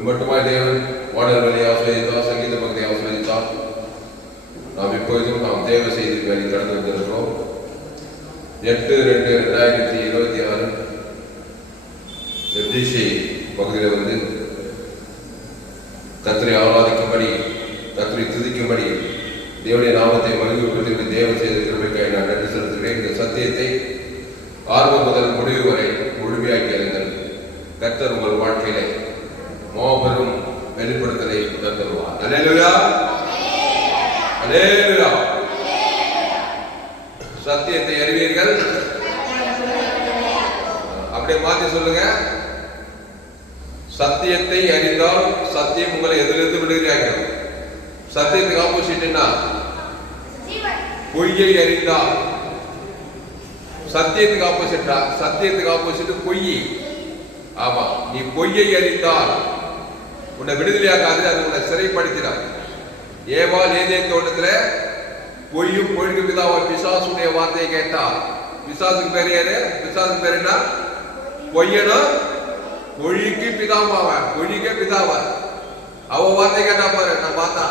மட்டுமாய் தேவன் பாடல்களை ஆசிரியத்தார், சங்கீத பக்தியை ஆசிரியத்தார். நாம் இப்பொழுதும் நாம் தேவ செய்தி வேலை கடந்து வந்திருக்கிறோம். 8/2/2026 நிர்திஷை பகுதியில் வந்து கர்த்தரை ஆராதிக்கும்படி, கர்த்தரை துதிக்கும்படி, தேவனுடைய நாமத்தை மகிழ்வுபடுத்தி தேவன் செய்த கிருபைக்காய் நான் நன்றி செலுத்துகிறேன். இந்த சத்தியத்தை ஆரம்பம் முதல் முடிவு வரை முழுமையாக்கி அறிந்தல். கர்த்தர் உங்கள் வாழ்க்கையிலே மாபெரும் வெளிப்படுத்தலை தருவார். அல்லேலூயா, அல்லேலூயா. சத்தியத்தை அறிவீர்கள். அப்படியே மாத்தி சொல்லுங்க. சத்தியத்தை அறிந்தால் சத்தியம் உங்களை எதிலிருந்து விடுகிறார்கள். சத்தியத்துக்கு ஆப்போசிட் என்ன? பொய்யை அறிந்தால். சத்தியத்துக்கு ஆப்போசிட்டா? சத்தியத்துக்கு ஆப்போசிட் பொய். ஆமா, நீ பொய்யை அறிந்தால் உன்னை விடுதலையாக்காது, அது உன்னை சிறைப்படுத்தினார். ஏவாள் ஏதேன் தோட்டத்துல பொய்யும் பொய்க்கு பிதாவா பிசாசுடைய வார்த்தையை கேட்டார். பிசாசுக்கு பேர் யாரு? பிசாசுக்கு பேர் என்ன? பொய்யனும் பொய்க்கு பிதாவாவன், பொய்க்கே பிதாவன். அவ வார்த்தை கேட்டா பாரு. நான் பார்த்தா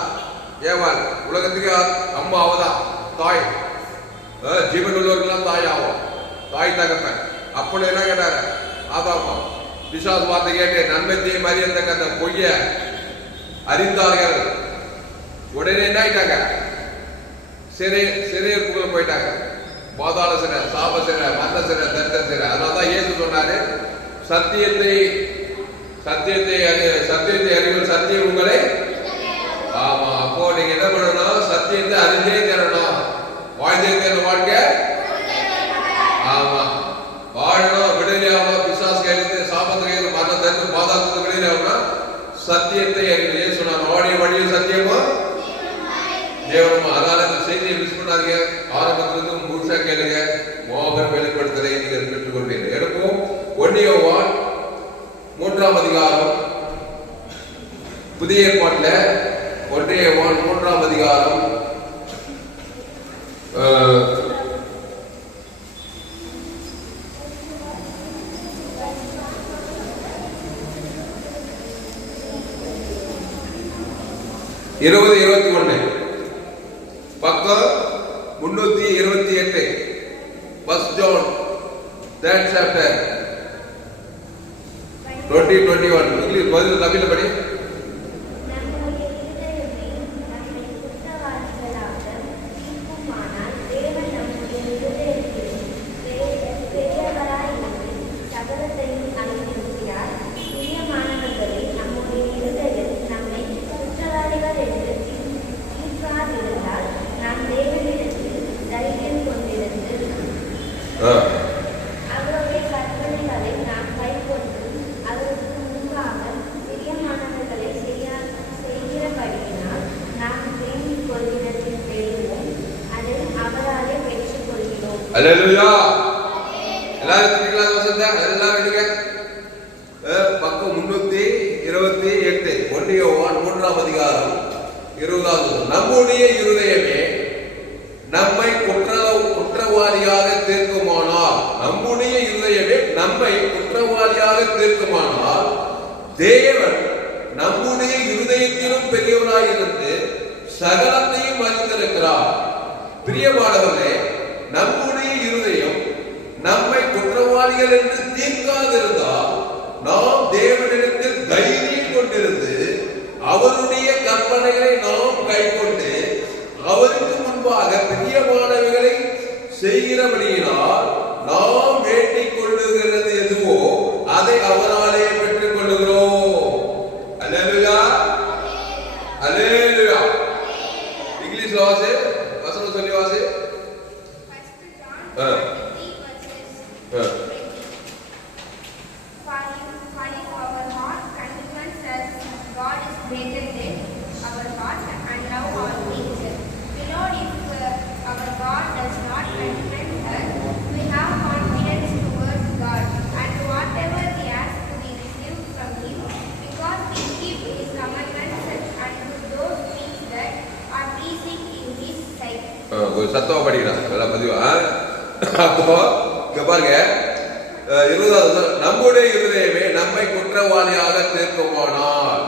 ஏவாள் உலகத்துக்கு அம்மா அவதான், தாய். ஜீவன் உள்ளவர்கள்லாம் தாய் ஆகும், தாய் தகப்பன். அப்படி என்ன கேட்டாரு? ஆதாமா. பிசாசு வார்த்தை கேட்டு நன்மை தீமை அறியத்தக்க அந்த பொய்ய அறிந்தார்கள். உடனே என்ன ஆயிட்டாங்க? சிறையிருப்புக்குள்ள போயிட்டாங்க. பாதாள சிறை, சாப சிறை, மந்த சிறை, தரித்திர சிறை. அதனாலதான் இயேசு சொன்னாரு, சத்தியத்தை அறிவில் சத்தியம் உங்களை. ஆமா, அப்போ நீங்க என்ன பண்ணணும்? சத்தியத்தை அறிந்தே தரணும். வாழ்ந்தே தரணும். வாழ்க்கை ஆமா வாழணும். விடுதலையாகணும். பிசாசு கையிலிருந்து, சாபத்துக்கு, மரண தரித்திர, பாதாளத்துக்கு விடுதலையாகணும். சத்தியத்தை அறிவில் ஏன் சொன்னாங்க? வாடிய வழியும் சத்தியமும் தேவனமா. அதனால இந்த செய்தியை மிஸ் பண்ணாதீங்க. ஆரம்பத்திலிருந்து முழுசா கேளுங்க. மோகர் வெளிப்படுத்தலை நீங்கள் பெற்றுக்கொள்வீர்கள். எடுப்போம் 1 யோவான் 3ஆம் அதிகாரம். புதிய ஏற்பாட்டில் 1 யோவான் 3ஆம் அதிகாரம் 20-21 பக்கம் 328. First John, that chapter 20-21. English பதில் தமிழ்ல படி. அல்லேலூயா. எல்லாரும் திருக்கலாம் வசந்தா எல்லாம் எடுங்க. பக்கம் 328. 1 யோவான் 3ஆம் அதிகாரம் 20வது. நம்முடைய இருதயமே நம்மை குற்றவாளியாக தீர்க்குமானால், நம்முடைய இருதயமே நம்மை குற்றவாளியாக தீர்க்குமானால், தேவன் நம்முடைய இருதயத்திலும் பெரியவராயிருந்து சகலத்தையும் அறிந்திருக்கிறார். பிரியமானவர்களே, நம்முடைய இருதயம் நம்மை குற்றவாளிகள் என்று தீர்க்காதிருந்தால் நாம் தேவனிடத்தில் தைரியம் கொண்டிருந்து அவருடைய கற்பனைகளை நாம் கைக்கொண்டு அவருக்கு முன்பாக பிரியமானவைகளை செய்கிறபடியினால் நாம் வேண்டிக் கொள்ளுகிறது எதுவோ அதை அவராலே பெற்றுக் கொள்ளுகிறோம். அல்லேலூயா, அல்லேலூயா. இங்கிலீஷ்ல வாசி, வசனம் சொல்லி வாசி. சத்தமா படிக்கிறான். நல்லா பதிவா. அப்போ இங்க பாருங்க, 20வது நம்முடைய இருதயமே நம்மை குற்றவாளியாக தீர்க்குமானால்,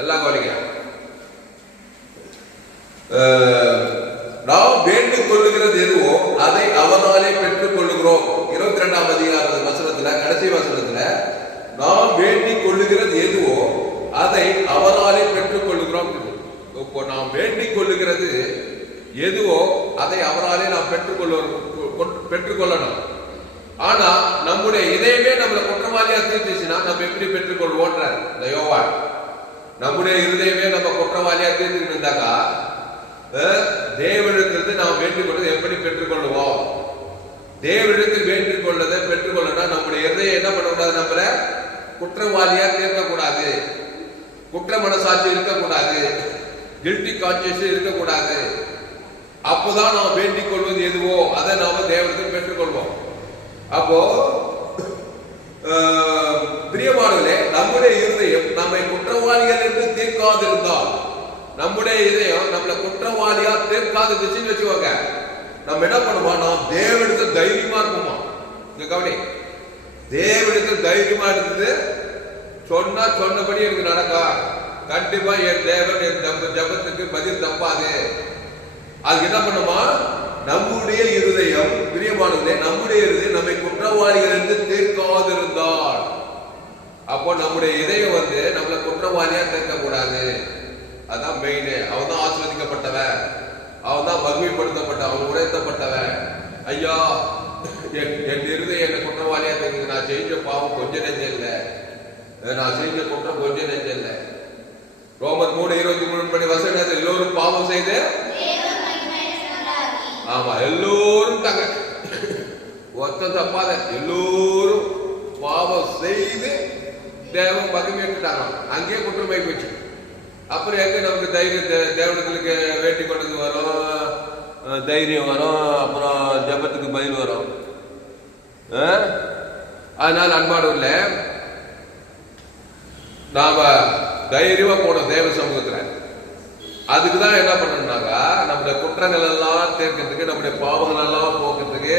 எல்லாம் கவனிங்க, நாம் வேண்டிக் கொள்ளுகிறது எதுவோ அதை அவனாலே பெற்றுக் கொள்ளுகிறோம். 22ஆம் அதிகார வசனத்துல, கடைசி வசனத்துல, நாம் வேண்டிக் கொள்ளுகிறது எதுவோ அதை அவனாலே பெற்றுக் கொள்ளுகிறோம். இப்போ நாம் வேண்டிக் கொள்ளுகிறது எதுவோ அதை அவராலே நாம் பெற்றுக்கொள்ளணும். ஆனா நம்முடைய இதயமே நம்மளை குற்றவாளியா தீர்த்துச்சுன்னா நம்ம எப்படி பெற்றுக்கொள்வோன்ற இந்த யோவான், நம்முடைய இருதயமே நம்ம குற்றவாளியா தீர்த்துக்கிட்டு இருந்தாக்கா தேவனிடத்திலிருந்து நாம் வேண்டிக் கொள்வதை எப்படி பெற்றுக்கொள்வோம்? தேவனிடத்தில் வேண்டிக் கொள்வதை பெற்றுக்கொள்ளணும். நம்முடைய இருதயம் என்ன பண்ணக்கூடாது? நம்மள குற்றவாளியா தீர்க்கக்கூடாது, குற்ற மனசாட்சி இருக்கக்கூடாது, கில்ட்டி கான்சியஸ் இருக்கக்கூடாது. அப்போதான் நாம் வேண்டிக் கொள்வது எதுவோ அதை நாம தேவனிடத்தில் பெற்றுக்கொள்வோம். அப்போ பிரியமானவர்களே, நம்முடைய இருதயம் நம்மை குற்றவாளிகள் என்று தீர்க்காதிருந்தால், நம்முடைய இதயம் நம்மளை குற்றவாளியா தீர்க்காதுன்னு வச்சுக்கோங்க, நம்ம என்ன பண்ணுவோம்? நாம் தேவனிடத்தில் தைரியமா இருக்குமா? இங்க கவனி, தேவனிடத்தில் தைரியமா இருக்குது, சொன்னபடி எனக்கு நடக்கா, கண்டிப்பா என் தேவன் என் ஜபத்துக்கு பதில் தப்பாது. அது என்ன பண்ணுமா? நம்முடைய இருதயம், பிரியமானதே, நம்முடைய இருதயம் நம்மை குற்றவாளிகள் என்று தீர்க்காதிருந்தால், அப்போ நம்முடைய இதயம் நம்மளை குற்றவாளியா தீர்க்கக்கூடாது. அதான் மெயின். அவன் தான் ஆஸ்வதிக்கப்பட்டவன், அவன் தான் மகிமைப்படுத்தப்பட்டவன், அவன் உயர்த்தப்பட்டவன். ஐயா, என் இருதயம் என்ன குற்றவாளியா தீர்க்குது, நான் செஞ்ச பாவம் கொஞ்ச நெஞ்சம் இல்லை, நான் செஞ்ச குற்றம் கொஞ்ச நெஞ்சம் இல்லை. ரோமர் 3:23 படி வசனம், எல்லோரும் பாவம் செய்து, ஆமா, எல்லோரும் தங்க ஒத்த தப்பாத எல்லோரும் பாவம் செய்து தேவன் மகிமைட்டாங்க. அங்கேயே குற்றமாய் போச்சு. அப்புறம் எங்க நமக்கு தைரியம், தேவனத்துக்கு வேண்டி கொண்டது வரும், தைரியம் வரும், அப்புறம் ஜபத்துக்கு பதில் வரும். அதனால அன்பானவர்களே, நாம தைரியமா போனோம் தேவ சமூகத்துல. அதுக்குதான் என்ன பண்ணணும்னாக்கா, நம்முடைய குற்றங்கள் எல்லாம் தீர்க்கிறதுக்கு, நம்முடைய பாவங்கள் எல்லாம் போக்குறதுக்கு,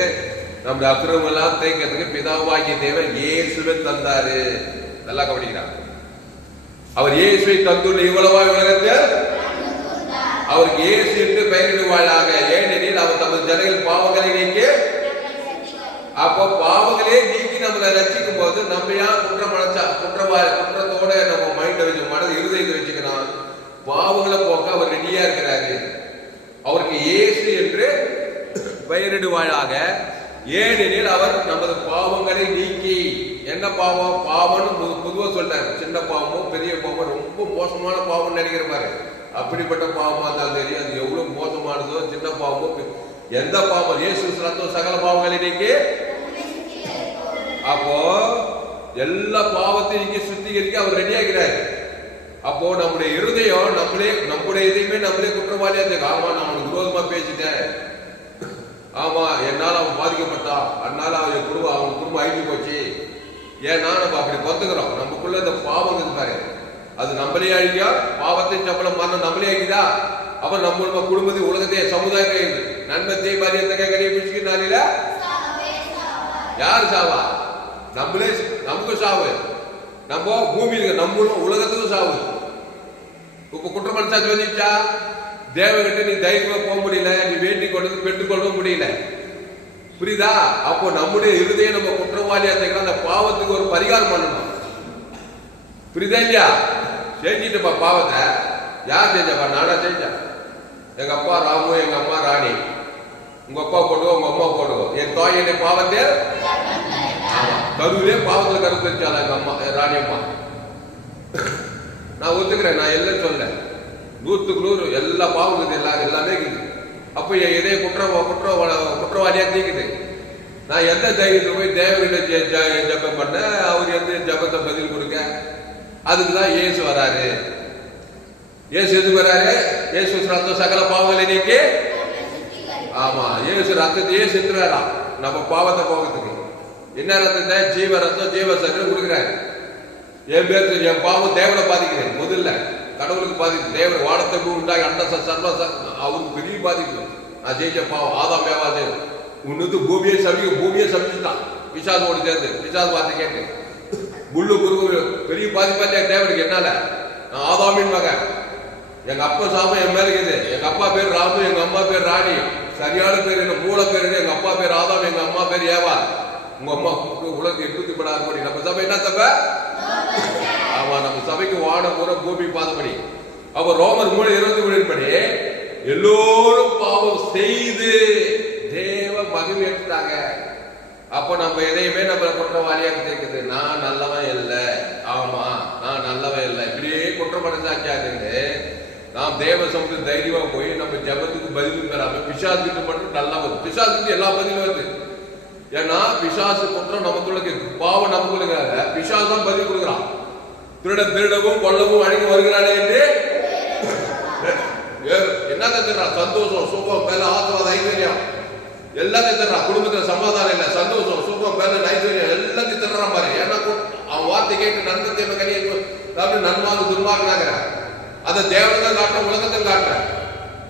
நம்முடைய அக்கிரமம் எல்லாம் தேய்க்கிறதுக்கு பிதாவாகிய தேவன் இயேசுவை தந்தாரு. நல்லா கவனிக்கிறார். அவர் இயேசுவை தந்துள்ள இவ்வளவா உலகத்தில் அவருக்கு இயேசு என்று பெயரிடுவாளாக, ஏனெனில் அவர் தமது ஜனங்கள் பாவங்களை நீக்கி, அப்போ பாவங்களே நீக்கி நம்மளை ரசிக்கும் போது நம்ம ஏன் குற்றத்தோட நம்ம மைண்ட வச்சு, மனது இருதயத்தை வச்சுக்கணும். பாவங்களை போக்க அவர் ரெடியா இருக்கிறாரு. அவருக்கு இயேசு என்று பெயரிடுவாளாக, ஏனெனில் அவர் நமது பாவங்களை நீக்கி. என்ன பாவம்? பாவம்னு பொதுவா சொல்றாரு. சின்ன பாவமும் பெரிய பாவம், ரொம்ப மோசமான பாவம் நினைக்கிற மாதிரி, அப்படிப்பட்ட பாவமா இருந்தாலும் சரி, அது எவ்வளவு மோசமானதோ, சின்ன பாவமோ, எந்த பாவம், இயேசு ரத்தம் சகல பாவங்களை நீக்கி. அப்போ எல்லா பாவத்தையும் நீக்கி சுத்திகரிக்க அவர் ரெடி ஆகிறாரு. அப்போ நம்முடைய இருதயம் நம்முடைய இதயமே நம்மளே குற்றவாளியா இருக்கு. ஆமா, நான் அவனுக்கு விரோதமா பேசிட்டேன், ஆமா, என்னால அவன் பாதிக்கப்பட்டான், அதனால அவன் குடும்பம் அழிஞ்சு போச்சு. ஏன்னா நம்ம அப்படி பொறுத்துக்கிறோம். நமக்குள்ள இந்த பாவம் இருப்பாரு, அது நம்மளே அழிக்கா, பாவத்தை சம்பளம் மரணம் நம்மளே அழிக்குதா. அப்ப நம்ம குடும்பத்தை, உலகத்தையே, சமுதாயத்தை, நன்மத்தை மரியத்தை கடைபிடிச்சுக்கினால யாரு சாவா? நம்மளே, நமக்கு சாவு. நம்ம பூமியில, நம்மளும் உலகத்துக்கும் சாவு. இப்ப குற்ற மனசாட்சி வந்துச்சா, தேவகிட்ட நீ தைரியமா போக முடியல, நீ வேண்டி கொண்டு பெற்றுக்கொள்ள முடியல. புரியுதா? அப்போ நம்முடைய இருதயம் நம்ம குற்றவாளியா இருக்கிற அந்த பாவத்துக்கு ஒரு பரிகாரம் பண்ணணும். புரியுதா இல்லையா? செஞ்சிட்டுப்பா பாவத்தை. யார் செஞ்சப்பா? நானா செஞ்சேன். எங்க அப்பா ராமு, எங்க அம்மா ராணி. உங்க அப்பா போடுவோம், உங்க அம்மா போடுவோம். என் தாய் என்னை பாவத்தை கருவிலே பாவத்துல கருத்துச்சால எங்க அம்மா, ராணி அம்மா. நான் ஒத்துக்கிறேன், நான் எல்லாம் சொல்ல, 100க்கு 100 எல்லா பாவம் எல்லாமே இருக்குது. அப்ப இதே குற்றவாளியா தீக்குது. நான் எந்த தைரியத்தை போய் தேவகிட்ட ஜபம் பண்ண, அவர் எந்த ஜபத்தை பதில் கொடுக்க? அதுக்குதான் இயேசு வராரு. இயேசு எதுக்கு வராரு? இயேசு ரத்தம் சகல பாவங்களை நீக்கி. ஆமா, இயேசு ரத்தத்தையே செத்துறாராம் நம்ம பாவத்தை போகிறதுக்கு. என்ன ரத்தத்தை? ஜீவ ரத்தம், ஜீவ சக்கரம் கொடுக்குறாரு. என் பேருக்கு என் பாவம் தேவனை பாதிக்கிறேன். முதல்ல கடவுளுக்கு பாதிக்கும். தேவன் வானத்தை உண்டாகி அண்ட சர்வ அவருக்கு பெரிய பாதிக்கும். நான் ஜெயிச்ச பாவம் ஆதாம் ஏவாது உன்னது பூமியை சபிச்சுட்டான். பிசாசோடு சேர்ந்து பிசாசு வார்த்தை கேட்டு முள்ளு குரு பெரிய பாதிப்பாத்தியா தேவனுக்கு என்னால நான் ஆதாமின் மகன், எங்க அப்பா சாபம் என் மேல இருக்குது, எங்க அப்பா பேர் ராமு, எங்க அம்மா பேர் ராணி, சரியான பேர் என்ன மூல பேர், எங்க அப்பா பேர் ஆதாம், எங்க அம்மா பேர் ஏவா, உங்க அம்மா உலகத்தை எட்டுப்படாத படி நம்ம சபை என்ன சபை? ஆமா, நம்ம சபைக்கு வானம் கூட பூமி பாதபடி. அப்ப ரோமர் 3:23 படி எல்லோரும் பாவம் செய்து தேவ மகிமையேற்றாங்க. அப்ப நம்ம எதையுமே நம்ம குற்றவாளியாக இருக்குது. நான் நல்லவன் இல்லை, ஆமா நான் நல்லவன் இல்லை, இப்படியே குற்றப்படைச்சாச்சாக்குன்னு நாம் தேவ சமூகத்து தைரியமா போய் நம்ம ஜபத்துக்கு பதில் பெறாம பிசாசுக்கு மட்டும் நல்லா வருது. பிசாசுக்கு எல்லா பதிலும் வருது. ஏன்னா பிசாசு குற்றம் நமக்குள்ள பாவம் நமக்குள்ள பிசாசு தான் பதில் கொடுக்குறான். திருடவும் கொல்லவும் அழிக்க வருகிறானே என்று என்ன தந்துடுறான்? சந்தோஷம், சுகம், மேல ஆசீர்வாதம், ஐஸ்வர்யம் எல்லாத்தையும் தர்றான். குடும்பத்துல சமாதானம் இல்லை, சந்தோஷம், சுகம், மேல ஐஸ்வர்யம் எல்லாத்தையும் தர்றான் பாரு. ஏன்னா அவன் வார்த்தை கேட்டு நன்மை கனியை நன்மாங்க துன்மார்க்கிறான். அதை தேவதான் காட்டுற, உலகத்தை காட்டுற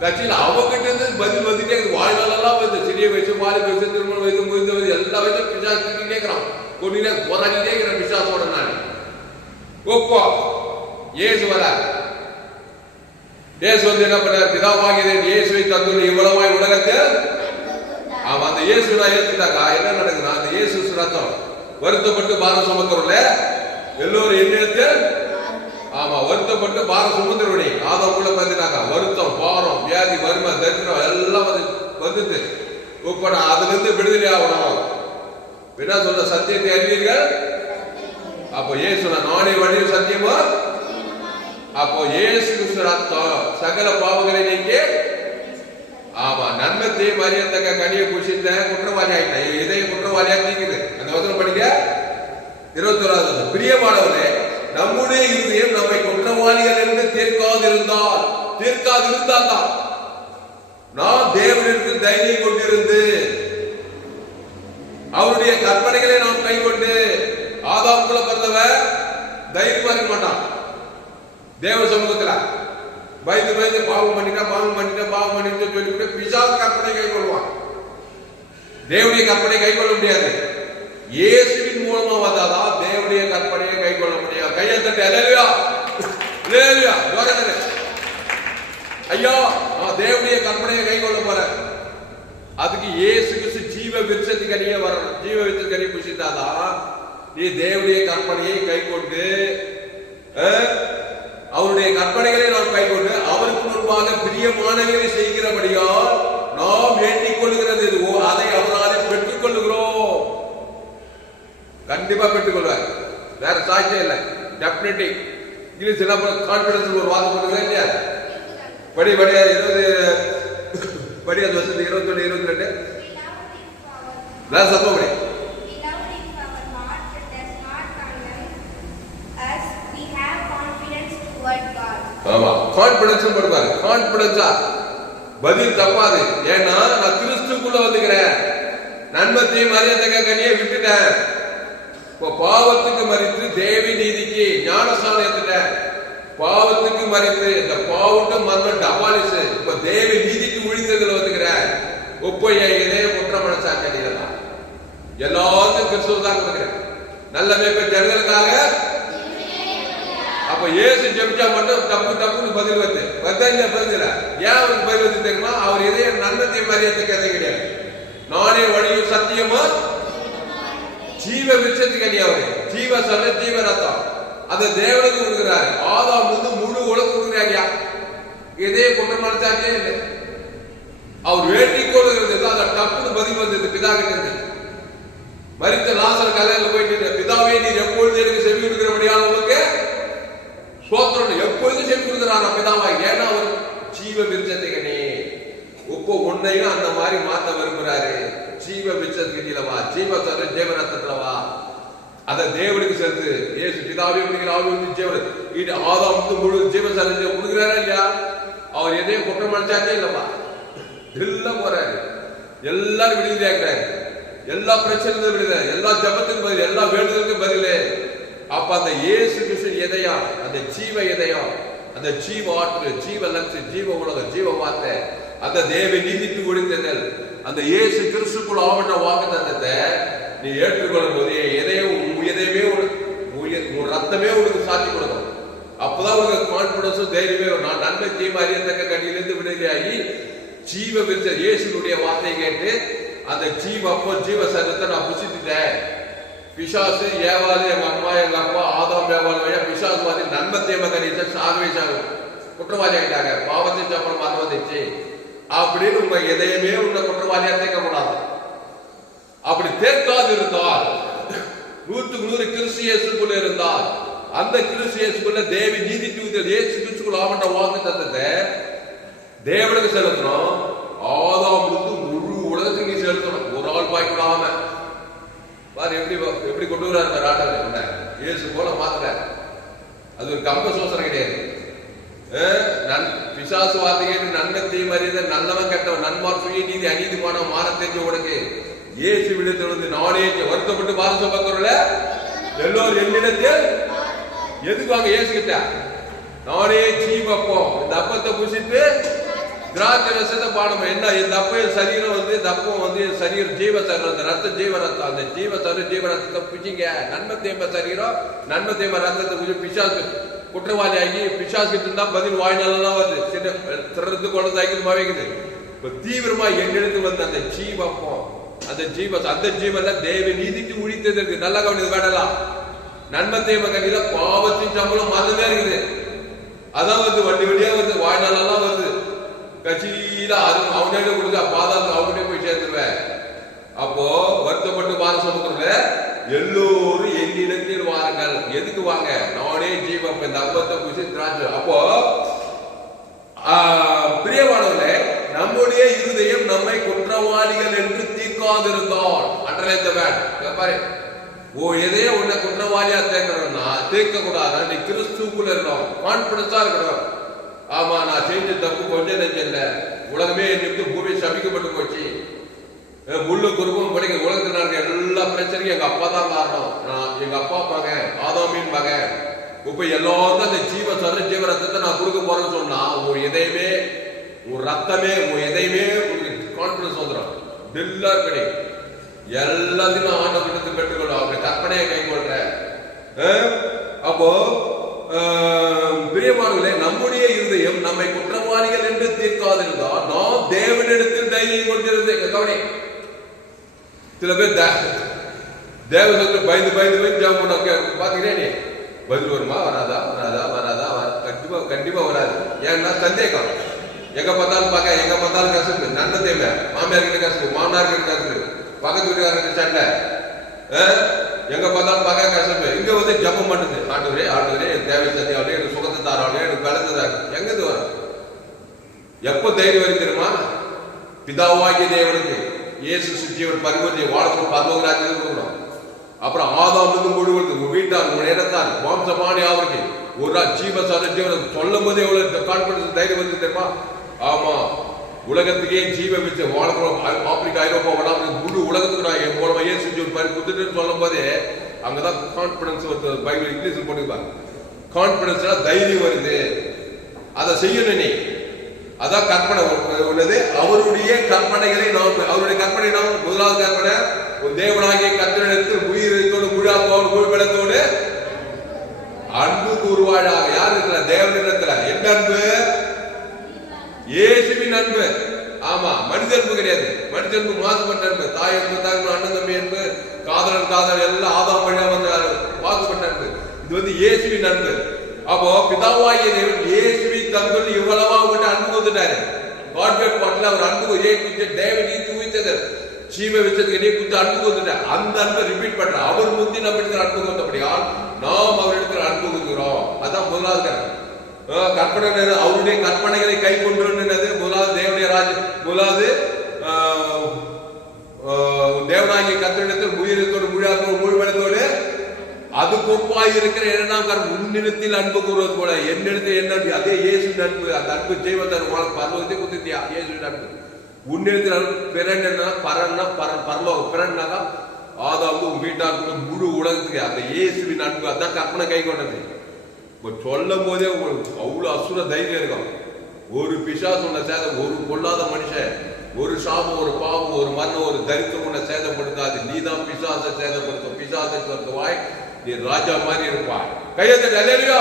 கட்சியில் அவகிட்ட இருந்து பதில் வந்துட்டே இருக்குது. வாழ்நாளெல்லாம் வந்து சிறிய வயசு, மாறி வயசு, திருமண வயசு, முயந்த வயசு எல்லா வயசும் பிசாசு திட்டிகிட்டே இருக்கிறான். கொண்டினே போராடிட்டே இருக்கிற பிசாசோட நான் ஒப்போ ஏசு வர இயேசு வந்து என்ன பண்ணார்? பிதாவாகிறேன் இயேசுவை தந்துள்ள இவ்வளவாய் உலகத்தில். ஆமா, அந்த இயேசு நான் ஏற்றுட்டாக்கா என்ன நடக்குதுன்னா, அந்த இயேசு ரத்தம் வருத்தப்பட்டு பாரம் சுமக்கிறோம்ல எல்லோரும் என்னெடுத்து, ஆமா வருத்தப்பட்டு பாரம் சுமந்துருவனே ஆதம் கூட பார்த்துட்டாக்கா வருத்தம், பாரம், வியாதி, வறுமை, தரித்திரம் எல்லாம் வந்துட்டு இப்ப நான் அதுல இருந்து விடுதலை ஆகணும். என்ன சொல்ற? சத்தியத்தை அறிவீர்கள். அப்போ இயேசு நானே வழியில் சத்தியமா. அப்போ இயேசு கிறிஸ்து ரத்தம் சகல பாவங்களை நீக்கி, ஆமா நன்மத்தையும் அறியத்தக்க கனியை புசித்த குற்றவாளி ஆயிட்டேன். இதே குற்றவாளியா நீக்குது. அந்த வசனம் படிக்க 21. பிரியமானவரே, நம்முடைய இருதயம் நம்மை குற்றவாளிகள் என்று தீர்க்காதிருந்தால் தான் நாம் தேவனிற்கு தைரியம் கொண்டிருந்து அவருடைய கற்பனைகளை நாம் கை கொண்டு, ஆதாமுக்குள்ள பிறந்தவன் தைரியமா இருக்க மாட்டான். தேவ சமூகத்துல பயந்து பாவம் பண்ணிட்டு சொல்லிவிட்டு பிசாசு கற்பனை கை கொள்வான். தேவனுடைய கற்பனை கை கொள்ள முடியாது. இயேசுவின் மூலமா வந்தாதான் தேவனுடைய கற்பனையை கை கொள்ள முடியாது. கையை தட்டி அல்லேலூயா அல்லேலூயா ஐயா, நான் தேவனுடைய கற்பனையை கை கொள்ள போறேன். அதுக்கு இயேசு கிறிஸ்து ஜீவ விருட்சத்துக்கு அடியே வரணும். ஜீவ விருட்சத்துக்கு அடியே புசித்தாதான் நீ தேவனுடைய கற்பனையை கை கொண்டு, அவருடைய கற்பனைகளை நாம் கை கொண்டு அவருக்கு முன்பாக பிரியமானவர்களை செய்கிறபடியால் நாம் வேண்டிக் கொள்கிறது எதுவோ அதை அவராலே பெற்றுக் கொள்ளுகிறோம். கண்டிப்பா பெற்றுக் கொள்வார், வேற சாட்சியம் இல்லை. டெபினெட்லி இங்கிலீஷ் என்ன கான்பிடன்ஸ் ஒரு வார்த்தை பண்ணுங்க இல்லையா? படி 20 படி அந்த வருஷத்து 21 22 வேற சத்தம் படி. ஆமா, கான்பிடன்ஸ் படுவாரு. கான்பிடன்ஸா பதில் தப்பாது. ஏன்னா நான் கிறிஸ்துக்குள்ள வந்துக்கிறேன், நன்மத்தையும் அறியத்தக்க கனியை விட்டுட்டேன், இப்போ பாவத்துக்கு மறித்து தேவி நீதிக்கு ஞானஸ்தானம் ஏத்துட்டேன். பாவத்துக்கு மறித்து இந்த பாவட்டும் மரணம் டபாலிஸ் இப்ப தேவி நீதிக்கு விழித்ததுல வந்துக்கிறேன். ஒப்போ என் இதே குற்ற மனசாக்கடிதான் எல்லாத்தையும் கிறிஸ்துவ தான் கொடுக்கிறேன். நல்ல மேய்ப்ப ஜனங்களுக்காக. அப்ப இயேசு ஜெபிச்சா மட்டும் தப்புன்னு பதில் வந்து பதில் ஏன் அவருக்கு பதில் வந்து தெரியுமா? அவர் இதே நன்மத்தை மரியாதைக்கு எதை கிடையாது. நானே வழியும் சத்தியமா ஜீவ விருட்சத்துக்கு அடி அவரு ஜீவ சன ஜீவ ரத்தம் அந்த தேவனுக்கு கொடுக்கிறாரு. ஆதாம் வந்து முழு உலகம் கொடுக்குறாங்க. இதே குற்றமான சாட்சியே இல்லை. அவர் வேண்டிக் கொள்கிறது அந்த தப்புன்னு பதில் வந்தது பிதா கிட்ட. மரித்த லாசர் கல்யாணம் போயிட்டு பிதாவே நீர் எப்பொழுது எனக்கு செவி கொடுக்கிறபடியான உங்களுக்கு சோத்திரம் எப்பொழுது செவி கொடுக்கிறாரா பிதாவா? ஏன்னா அவர் ஜீவ விருட்சத்துக்கனே உப்பு உன்னையும் அந்த மாதிரி மாத்த விரும்புறாரு. ஜீவ விருட்சத்துக்கு வா, ஜீவ சர ஜீவரத்தத்துலவா, அத தேவனுக்கு சேர்த்து ஏசு பிதாவே இது ஆதாம் வந்து முழு ஜீவ சர கொடுக்குறாரா இல்லையா? அவர் எதையும் குற்றம் அடிச்சாச்சே இல்லப்பா, எல்லாம் போறாரு, எல்லாரும் விடுதலையாக்குறாரு, எல்லா பிரச்சனைக்கும் விடுதலை, எல்லா ஜபத்துக்கும் பதில், எல்லா வேண்டுதலுக்கும் பதில். அப்ப அந்த இயேசு கிறிஸ்து எதையா, அந்த ஜீவ எதையா, அந்த ஜீவ ஆற்று, ஜீவ லட்சு, ஜீவ உலகம், ஜீவ வார்த்தை, அந்த தேவ நீதிக்கு ஒழிந்ததல், அந்த இயேசு கிறிஸ்துக்குள் ஆவண வாக்குத்தத்தத்தை நீ ஏற்றுக்கொள்ளும் போது எதையுமே உன் ரத்தமே உனக்கு சாட்சி கொடுக்கும். அப்பதான் உனக்கு கான்பிடன்ஸும் தைரியமே வரும். நான் நன்மை தீமை அறியத்தக்க கண்ணிலிருந்து விடுதலையாகி ஜீவ விருத்த இயேசுடைய வார்த்தை கேட்டு அந்த ஜீவ சரத்தை நான் புசித்துட்டேன். பிசாசு ஏவாது எங்க அம்மா எங்க அப்பா ஆதாம் ஏவாள் வழியா பிசாசு மாதிரி நன்மை தீமை கணித்த சாகவே குற்றவாளி ஆகிட்டாங்க. பாவத்தை சம்பளம் அது வந்துச்சு அப்படின்னு உங்க எதையுமே உன்னை குற்றவாளியா தேக்க கூடாது. அப்படி தேக்காது இருந்தால் 100% கிறிஸ்து இயேசுக்குள்ள இருந்தால் அந்த கிறிஸ்து இயேசுக்குள்ள தேவி நீதி தூதல் இயேசு கிறிஸ்துக்குள்ள ஆவண்ட வாக்கு தத்தத்தை தேவனுக்கு செலுத்தணும். ஆதாம் முழு உலகத்துக்கு நீ செலுத்தணும். ஒரு ஆள் பாய்க்கூடாம பாரு எப்படி கொண்டு வர்றாரு ஆண்டவர். இயேசு போல மாத்தல. அது ஒரு கம்ப சோசனை கிடையாது. பிசாசு வார்த்தைக்கு நன்மை தீமறியத நல்லவன் கெட்டவன் நன்மார் சுய நீதி அநீதிமான மான தெரிஞ்ச உனக்கு இயேசு விடுதலை நானே வருத்தப்பட்டு பாரசம் பார்க்கறோம்ல எல்லோரும் என்னிடத்தில் எதுக்கு வாங்க இயேசு கிட்ட நானே ஜீவப்போம். இந்த அப்பத்தை புசித்து திராட்சை ரசத்தை பாடணும். என்ன இந்த அப்பையும் சரீரம் இந்த அப்பம் சரீரம் ஜீவ சரீரம், அந்த ரத்த ஜீவ ரத்தம், அந்த ஜீவ சரீரம் ஜீவ ரத்தத்தை பிடிச்சிங்க. நன்மை தேம்ப சரீரம் நன்மை தேம்ப ரத்தத்தை புரிஞ்சு பிசாசு குற்றவாளி ஆகி பிசாசு கிட்ட இருந்தா பதில் வாய்நாளெல்லாம் வருது. சிறந்து கொண்டு ஆகிக்குது வைக்குது. இப்ப தீவிரமா எங்கெடுத்து வந்து அந்த ஜீவப்பம் அந்த ஜீவன்ல தேவ நீதிக்கு உழித்தது இருக்கு. நல்லா கவனிது வேடலாம். நன்மை தேம்ப கண்டிப்பா பாவத்தின் சம்பளம் மறந்துமே இருக்குது. அதான் வண்டி வண்டியா வாய்நாளெல்லாம் வருது. கட்சியில அது அவனே கொடுக்க பாதாளத்துல அவனே போய் சேர்ந்துருவேன். அப்போ வருத்தப்பட்டு பார சமுத்திரத்துல எல்லோரும் என்னிடத்தில் வாருங்கள். எதுக்கு வாங்க? நானே ஜீவம் இந்த அப்பத்தை பூசி திராட்சை. அப்போ பிரியமானவர்களே, நம்முடைய இருதயம் நம்மை குற்றவாளிகள் என்று தீர்க்காதிருந்தால் பாரு எதையோ உன்னை குற்றவாளியா தேக்கணும்னா தீர்க்க கூடாது. நீ கிறிஸ்துக்குள்ள இருக்கணும், கான்பிடன்ஸா இருக்கணும். ஆமா, நான் செஞ்ச தப்பு கொஞ்சம் நெஞ்சல்ல. உலகமே என்னைக்கு பூமி சபிக்கப்பட்டு போச்சு. முள்ளு குறுக்கும் படிக்க உலகத்தில் நடக்க எல்லா பிரச்சனையும் எங்க அப்பா தான் காரணம். நான் எங்க அப்பா மகன் ஆதாமின் மகன். இப்ப எல்லாரும் அந்த ஜீவ ரத்தத்தை நான் கொடுக்க போறேன்னு சொன்னா உன் எதையுமே உன் ரத்தமே உன் எதையுமே உங்களுக்கு கான்பிடன்ஸ் வந்துடும். டெல்லா இருக்கணி எல்லாத்தையும் நான் ஆண்ட விட்டு பெற்றுக்கொள்ளும். அப்படி கற்பனையை கை கொள்றேன். அப்போ பிரியமானவர்களே, நம்முடைய இருதயம் நம்மை குற்றவாளிகள் என்று தீர்க்காதிருந்தால் நாம் தேவனிடத்தில் தைரியம் கொண்டிருந்தேன். கவனி, சில பேர் தேவனுக்கு பயந்து ஜாம் பாத்தீங்கன்னா பதில் வருமா வராதா கண்டிப்பா வராது. ஏன்னா சந்தேகம். எங்க பார்த்தாலும் எங்க பார்த்தாலும் கசப்பு. நன்மை தேவை. மாமியார் கிட்ட கசப்பு, மாமனார் கிட்ட கசப்பு, பக்கத்து வீட்டுக்காரர்கிட்ட சண்டை. எங்க பார்த்தாலும் கசப்பு. இங்க ஜபம் பண்ணுது. ஆண்டவரே என் தேவை சந்தியாவே, எனக்கு சுகத்தை தாராவே, எனக்கு பலத்தை தாரு. எங்க வரும்? எப்ப தைரியம் வரும் தெரியுமா? பிதாவாகிய தேவனுக்கு இயேசு ஜீவன் பரிவர்த்தியை வாழ்க்கை பரலோகராஜ்யத்துக்கு கொடுக்கணும். அப்புறம் ஆதாம் முழுவது உங்க வீட்டார் உங்க இடத்தார் வம்சமானி அவருக்கு ஒரு ஜீவன் சொல்லும் போதே எவ்வளவு கான்பிடன்ஸ் தைரியம் வந்து தெரியுமா? ஆமா, உலகத்துக்கே ஜீவ வச்சு வாழ்க்கிறோம். ஆப்பிரிக்கா, ஐரோப்பா, வடாது முழு உலகத்துக்கு நான் என் மூலமா இயேசு ஜீவன் குடுத்துட்டு சொல்லும் போதே அங்கதான் கான்பிடன்ஸ் வருது. பைபிள் இங்கிலீஷில் போட்டுப்பாங்க. கான்பிடன்ஸ்னா தைரியம் வருது. அதை செய்யணும் நீ. அதான் கற்பனை உள்ளது. அவருடைய கற்பனைகளை நாம் அவருடைய கற்பனை நாம் முதலாவது கற்பனை தேவனாகிய கர்த்தரிடத்தில் உயிரோடு முழாப்போடு முழுபலத்தோடு அன்பு கூறுவாழாக. யார் இருக்கிற? தேவனிடத்துல. என்ன அன்பு? இயேசுவின் அன்பு. ஆமா, மனித அன்பு கிடையாது. மனித அன்பு மாசுபட்ட அன்பு. தாய் அன்பு, தாய் அண்ணன் தம்பி அன்பு, காதலன் எல்லாம் ஆதாம் வழியா வந்து மாசுபட்ட அன்பு. இது இயேசுவின் அன்பு. அப்போ பிதாவாகிய தேவன் இயேசுவின் தன்பு இவ்வளவா உங்கள்கிட்ட அன்பு வந்துட்டாரு. காட்கட் பாட்டில் அவர் அன்பு தேவன் நீ தூய்த்தது ஜீவ வச்சதுக்கு நீ குத்து அன்பு வந்துட்டார். அந்த அன்பை ரிப்பீட் பண்ற. அவர் முந்தி நம்ம இடத்துல அன்பு வந்தபடியால் நாம் அவரிடத்தில் அன்பு கொடுக்கிறோம். அதான் முதலாவது கற்பனை. அவருடைய கற்பனைகளை கை கொண்டு முதலாவது தேவனுடைய முதலாவது தேவனாகிய கர்த்தரிடத்தில் உயிரத்தோடு முழுவலத்தோடு அது கொப்பாய் இருக்கிற இரண்டாம் உன்னிடத்தில் அன்பு கூறுவது போல என்னிடத்தில் என்ன அதே இயேசு அன்பு. அந்த அன்பு ஜெய்வத்தன் பரலோகத்தை குத்தியா இயேசுவின் அன்பு. உன்னிடத்தில் பிறன்னா பரலோகம் பிறன்னாக்கா ஆதாவது உங்க வீட்டாருக்கு முழு உலகத்துக்கு அந்த இயேசுவின் அன்பு. அதான் கற்பனை கை கொண்டது. சொல்லும் போதே உங்களுக்கு அவ்வளவு அசுர தைரியம் இருக்கும். ஒரு பிசாசு உன்னை சேத ஒரு கொள்ளாத மனுஷன் ஒரு சாபம், ஒரு பாவம், ஒரு மரணம், ஒரு தரித்திரம் உன்னை சேதப்படுத்தாது. நீ தான் பிசாசை சேதப்படுத்தும். பிசாசை துரத்துவாய், நீ ராஜா மாதிரி இருப்பாய். கையெழுத்து அல்லேலூயா.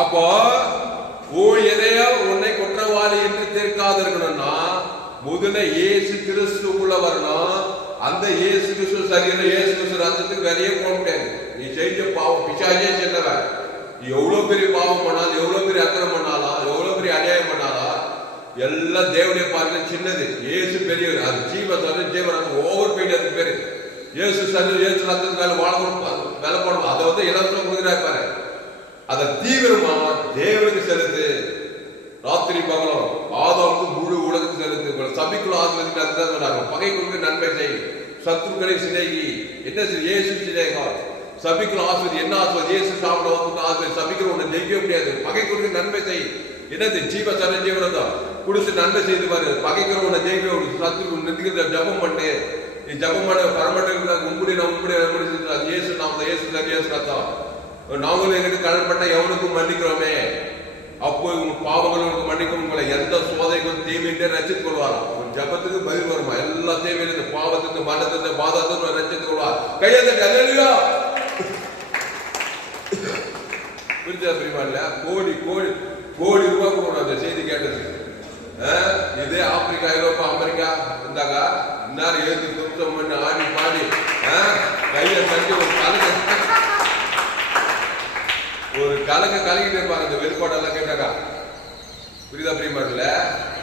அப்போ எதையோ உன்னை குற்றவாளி என்று தீர்க்காது இருக்கணும்னா முதல்ல இயேசு கிறிஸ்துக்குள்ள வரணும். அந்த இயேசு கிறிஸ்து சரீரம், இயேசு கிறிஸ்து ரத்தத்துக்கு வெளியே போக முடியாது. நீ செஞ்ச பாவம் பிசாசே செல்லவன். நீ எவ்வளவு பெரிய பாவம் பண்ணாலும், எவ்வளவு பெரிய அக்கிரமம் பண்ணாலும், எவ்வளவு பெரிய அநியாயம் பண்ணாலும் எல்லாம் தேவனுடைய பார்வையில சின்னது. இயேசு பெரியவர். அது ஜீவரத்தம் ஓவர் போயிட்டு அது பேரு இயேசு சரீரம், இயேசு ரத்தத்துக்கு மேல வேலை போடணும். அதை வந்து இலவசம் கொடுக்குறாரு பாரு. அதை தீவிரமா தேவனுக்கு செலுத்து. ராத்திரி பகலும் ஆதாமுக்கு முழு உலகத்துக்கு செலுத்து. சபைக்குள்ள ஆசிரியர் பகைக்குழுக்கு நன்மை செய், சத்துருக்களை சிநேகி. என்ன இயேசு சிநேகா. சபைக்குள்ள ஆசிரியர் என்ன ஆசிரியர்? இயேசு சாப்பிட வந்து ஆசிரியர். சபைக்குள்ள ஒண்ணு ஜெயிக்க முடியாது. பகைக்குழுக்கு நன்மை செய். என்னது? ஜீவ சரஞ்சீவரதம் குடிச்சு நன்மை செய்து பாரு. பகைக்குள்ள ஒண்ணு ஜெயிக்க சத்துரு நிற்கிற ஜபம் பண்ணு. நீ ஜபம் பண்ண பரமட்ட உங்களுடைய இயேசு நாம இயேசு இயேசு ரத்தம் நாங்களும் எங்கிட்ட கடன்பட்ட எவனுக்கும் மன்னிக்கிறோமே, அப்போ உங்க பாவங்களுக்கு மன்னிக்கும். உங்களை எந்த சோதனைக்கும் தீமையின்றே ரசித்துக் கொள்வாராம். உன் ஜபத்துக்கு பதில் வருமா? எல்லா தீமையிலிருந்து, பாவத்திலிருந்து, மரணத்திலிருந்து, பாதத்திலிருந்து ரசித்துக் கொள்வார். கையெழுத்து அல்லேலூயா. புரிஞ்சா பிரிவான்ல? கோடி கோடி கோடி ரூபாய் கொடுக்கணும் அந்த செய்தி கேட்டது. இதே ஆப்பிரிக்கா, ஐரோப்பா, அமெரிக்கா இருந்தாங்க. இன்னாரும் ஏற்றி குத்தம் பண்ணி ஆடி பாடி கையை தட்டி ஒரு கலக்கிட்டு இருப்பாங்க. இந்த வெளிப்பாடெல்லாம் கேட்டாக்கா புரியுதா பிரியமாடல?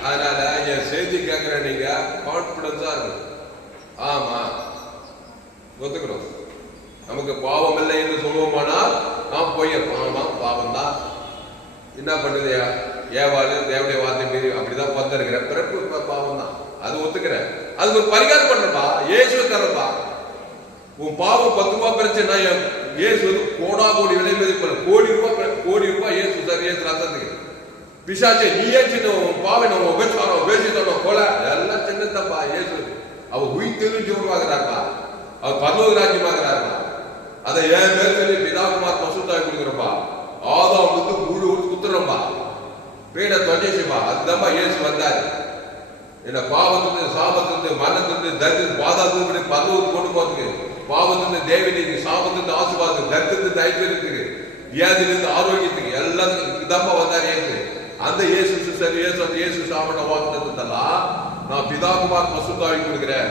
அதனால என் செய்தி கேட்கிற நீங்க கான்பிடன்ஸா இருக்கும். ஆமா ஒத்துக்கிறோம். நமக்கு பாவம் இல்லை என்று சொல்லுவோமானால் நான் போய் ஆமா பாவம் தான். என்ன பண்ணுது? ஏவாளு தேவனுடைய வார்த்தை மீறி அப்படிதான் பத்திருக்கிற பிறப்பு பாவம் தான். அது ஒத்துக்கிறேன். அதுக்கு ஒரு பரிகாரம் பண்றப்பா. இயேசு தரப்பா. உன் பாவம் 10 ரூபாய் பிரச்சனை. இயேசு வந்து கோடா கோடி விலை மதிப்பு கோடி ரூபாய் இயேசு சார் இயேசு ரத்தத்துக்கு. பிசாசே நீயே சின்ன பாவை நம்ம உபச்சாரம் வேசித்தோம் கொலை எல்லாம் சின்னதப்பா. இயேசு அவர் உயிர் தெரிஞ்சு உருவாகிறாருப்பா. அவர் பரலோக ராஜ்யமாகிறாருப்பா. அதை ஏன் பேர் சொல்லி பிதாகுமார் பசுத்தாய் கொடுக்குறப்பா. ஆதாம் வந்து முழு குத்துறப்பா. பீட தொண்டேசிப்பா. அதுதான்ப்பா இயேசு வந்தாரு. என்ன பாவத்திலிருந்து, சாபத்திலிருந்து, மரணத்திலிருந்து, தரித்திரம், பாதாளத்திலிருந்து பரலோகத்துக்கு கொண்டு போறதுக்கு, பாவத்திலிருந்து தேவனுக்கு, சாபத்திலிருந்து ஆசீர்வாதத்துக்கு, தரித்திரத்திலிருந்து ஐஸ்வர்யத்துக்கு, வியாதியிலிருந்து ஆரோக்கியத்துக்கு எல்லாத்துக்கும் இதாப்பா வந்தார் இயேசு. அந்த இயேசு சரி இயேசு சாப்பிட வாக்குத்தத்தெல்லாம் நான் பிதாகுமார் பசுத்தாவி கொடுக்கிறேன்.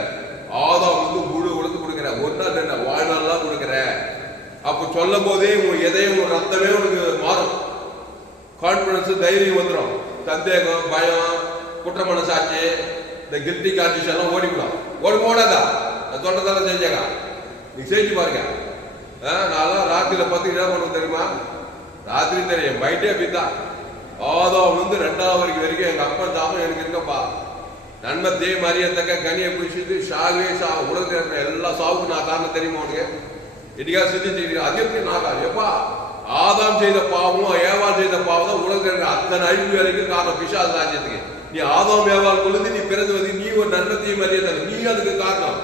ஆதாம் வந்து முழு உலகத்துக்கு கொடுக்கிறேன். ஒரு நாள் என்ன வாழ்நாள்லாம் கொடுக்கிறேன். அப்ப சொல்லும் போதே உன் எதையும் ஒரு ரத்தமே உனக்கு மாறும். கான்பிடன்ஸ், தைரியம் வந்துடும். சந்தேகம், பயம், குற்ற மனசாட்சி, இந்த கில்டி கான்சியஸ் எல்லாம் ஓடிக்கலாம். ஓடாதா? தொண்டதெல்லாம் செஞ்சாங்க. நீ செஞ்சு பாருங்க. நான் ராத்திரியில 10 என்ன பண்ண தெரியுமா? ராத்திரி தெரியும் பைட்டே அப்படித்தான். ஆதாம் வந்து 2வது வரைக்கும் எங்க அப்பா தாமம் எனக்கு இருக்கப்பா. நன்மை தே மரியத்தக்க கனியை குடிச்சிட்டு சாகவே உலகத்தில் எல்லா சாவுக்கு நான் காரணம் தெரியுமா உனக்கு? இன்னைக்கா சிந்திச்சு அது எப்படி நான் எப்பா ஆதாம் செய்த பாவமும் ஏவாள் செய்த பாவம் தான் உலகத்தில் அத்தனை அழிவு வரைக்கும் காரணம் பிசாசு ராஜ்யத்துக்கு. நீ ஆதாம் ஏவாள் கொழுந்து நீ பிறந்து வந்து நீ ஒரு நன்மை மரியாதை நீ அதுக்கு காரணம்.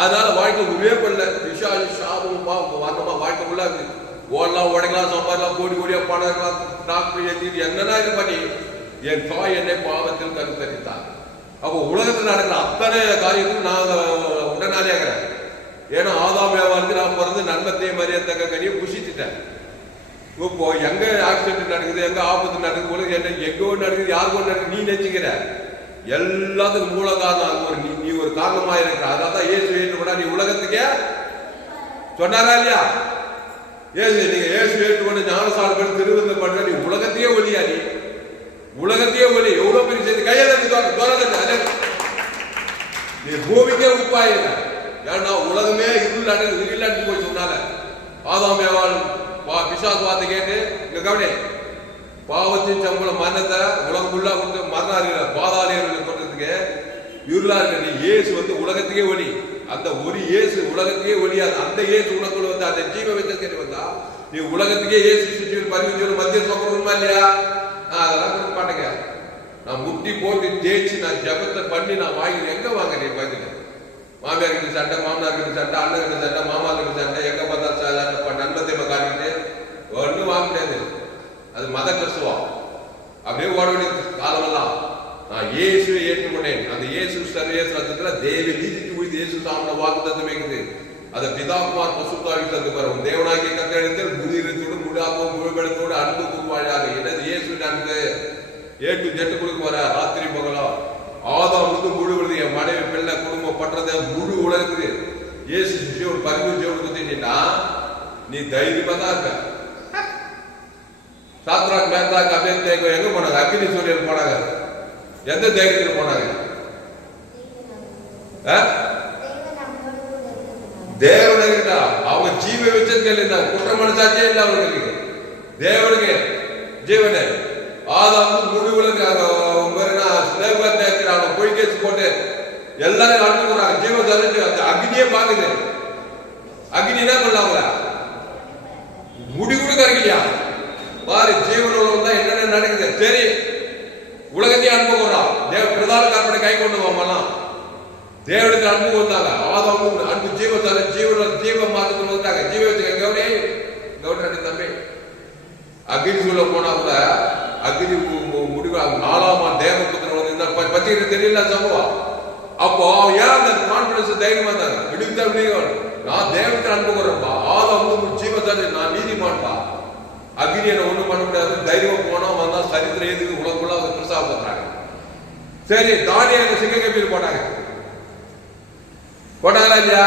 அதனால வாழ்க்கை உருவே பண்ணல. பிசாசு சாபம் பாவம் வரணுமா? வாழ்க்கை உள்ள ஓடலாம், உடைக்கலாம், சம்பாதிக்கலாம், கோடி கோடியா பணம் இருக்கலாம், டாக்டர் ஏற்றி என்னன்னா இது பண்ணி என் தாய் என்னை பாவத்தில் கருத்தரித்தார். அப்போ உலகத்தில் நடக்கிற அத்தனை காரியத்துக்கு நான் உடனாலே ஆகிறேன். ஏன்னா ஆதாம் ஏவாளுக்கு நான் பிறந்து நன்மத்தை மரியாதை கனியை புஷிச்சுட்டேன். இப்போ எங்க ஆக்சிடென்ட் நடக்குது, எங்க ஆபத்து நடக்குது, உலகம் என்ன எங்கோ நடக்குது, யாருக்கோ நடக்குது, நீ நினைச்சுக்கிற எல்லாத்துக்கும் மூல காரணம் நீ ஒரு காரணமா இருக்கிற. அதான் இயேசு ஏற்றுக்கொண்டா நீ உலகத்துக்கே சொன்னாரா இல்லையா? ஏசு நீங்க ஏசு ஏற்றுக்கொண்டு ஞானசாரம் பண்ணி திருவிழா பண்ற நீ உலகத்தையே ஒளியா? நீ உலகத்தையே ஒளி. எவ்வளவு பெரிய செய்தி கையில நீ பூமிக்கே உப்பாயிருக்க. ஏன்னா உலகமே இருளாண்டு போய் சொன்னால ஆதாம் ஏவாள் பிசாசு வார்த்தை கேட்டு இங்க கவனி பாவத்தின் சம்பளம் மரணத்தை உலகம் ஃபுல்லா கொடுத்து மரணம் பாதாளியர்கள் பண்றதுக்கு இருளா இருக்க. நீ இயேசு வந்து உலகத்துக்கே ஒளி. அந்த ஒரு இயேசு உலகத்துக்கே ஒளியாது. அந்த இயேசு உனக்குள்ள வந்து அந்த ஜீவ வைத்திருக்க வந்தா நீ உலகத்துக்கே இயேசு பரிவு மத்திய சொல்லணுமா இல்லையா? அதெல்லாம் கொடுக்க மாட்டேங்க. நான் முட்டி போட்டு தேய்ச்சி நான் ஜபத்தை பண்ணி நான் வாங்கி எங்க வாங்குறேன்? பார்த்துட்டேன். மாமியார் கிட்ட சண்டை, மாமனார் கிட்ட சண்டை, அண்ணன் கிட்ட சண்டை, மாமா கிட்ட சண்டை, எங்க பார்த்தா நண்பத்தை காட்டிட்டு ஒன்றும் வாங்க முடியாது. அது மத கிறிஸ்துவம். அப்படியே ஓட வந்து வரும். தேவனாகிய கர்த்தரிடத்தில் முதிரத்தோடு முழாகவும் முழுபலத்தோடு அன்பு கூறுவாயாக. என்னது இயேசு அன்பு A to Z கொடுக்க வர ராத்திரி பகலா ஆதாம் வந்து முழு உலகு என் மனைவி பிள்ளை குடும்பம் பற்றத முழு உலகுது இயேசு ஒரு 15 ஜோடு குத்திட்டா நீ தைரியமா தான் இருக்க. சாத்ராக் மேத்ராக் அபேத்நேகோ எங்க போனாங்க? அக்னி சூரியன் போனாங்க. எந்த தைரியத்தில் போனாங்க? தேவனுக்கு அவங்க ஜீவ வச்சதுக்கு இல்லை, குற்ற மனசாட்சியே இல்லை அவங்களுக்கு. தேவனுக்கு ஜீவனே ஆதாம் முழு உலக அவன் பொய் கேச்சு போட்டு எல்லாரும் அனுப்புறாங்க. ஜீவ தரிச்சு அந்த அக்னியே பாக்குது. அக்னி என்ன பண்ணாங்களா? முடி கூட கரைக்கலையா? பாரு ஜீவன் உலகம் தான் என்னென்ன நடக்குது. சரி உலகத்தையும் அனுப்புகிறான். தேவ பிரதான கற்பனை கை கொண்டு வாங்கலாம். தேவனுக்கு அன்பு வந்தாங்க. ஆதாம் அன்பு ஜீவ தர ஜீவ மாற்றத்துக்கு வந்தாங்க. ஜீவ வச்சுக்க கவுனே கவுனி தம்பி அக்னி சூழ போனா கூட அக்னி முடிவு 4ஆம் தேவபுத்திரன் வந்து பத்தி தெரியல சம்பவம். அப்போ ஏன் அந்த கான்பிடன்ஸ் தைரியமா இருந்தாங்க. விடுத்த நான் தேவனுக்கு அன்பு கொடுறப்பா. ஆதாம் ஜீவத்தாரு நான் நீதிமான்பா. அக்னி என்ன ஒண்ணும் பண்ண முடியாது. தைரியமா போனா வந்தா சரித்திர எதுக்கு உலகக்குள்ள அதை பிரசாபப்படுறாங்க. சரி தானியேல் சிங்க கப்பியில் போட்டாங்க. போட்டாங்களா இல்லையா?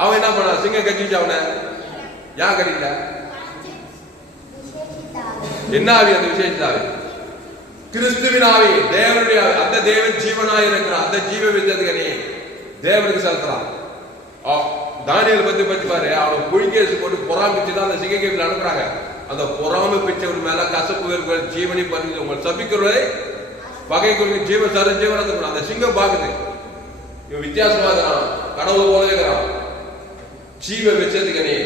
அவன் என்ன பண்ணா? சிங்க கட்டிச்சு. அவனை ஏன் கட்டிக்கல? என்ன ஆவி? அந்த விசேஷ ஆவி கிறிஸ்துவின் ஆவி. தேவனுடைய அந்த தேவன் ஜீவனாய் இருக்கிறான். அந்த ஜீவ வித்ததுக்கு தேவனுக்கு செலுத்துறான். தானியேல் பத்தி பாரு. அவனை பொய்கேசு போட்டு பொறாமிச்சுதான் அந்த சிங்க கப்பியில் அனுப்புறாங்க. அந்த பொறாமை பிச்சவர் மேல கசப்பு வெறுப்புகள் ஜீவனை பண்ணி உங்கள் சபிக்கிறவரை பகைக்கு ஜீவ சர ஜீவனத்தை அந்த சிங்கம் பாக்குது. இவன் வித்தியாசமா இருக்கிறான். கடவுள் போல இருக்கிறான். ஜீவ வச்சதுக்கு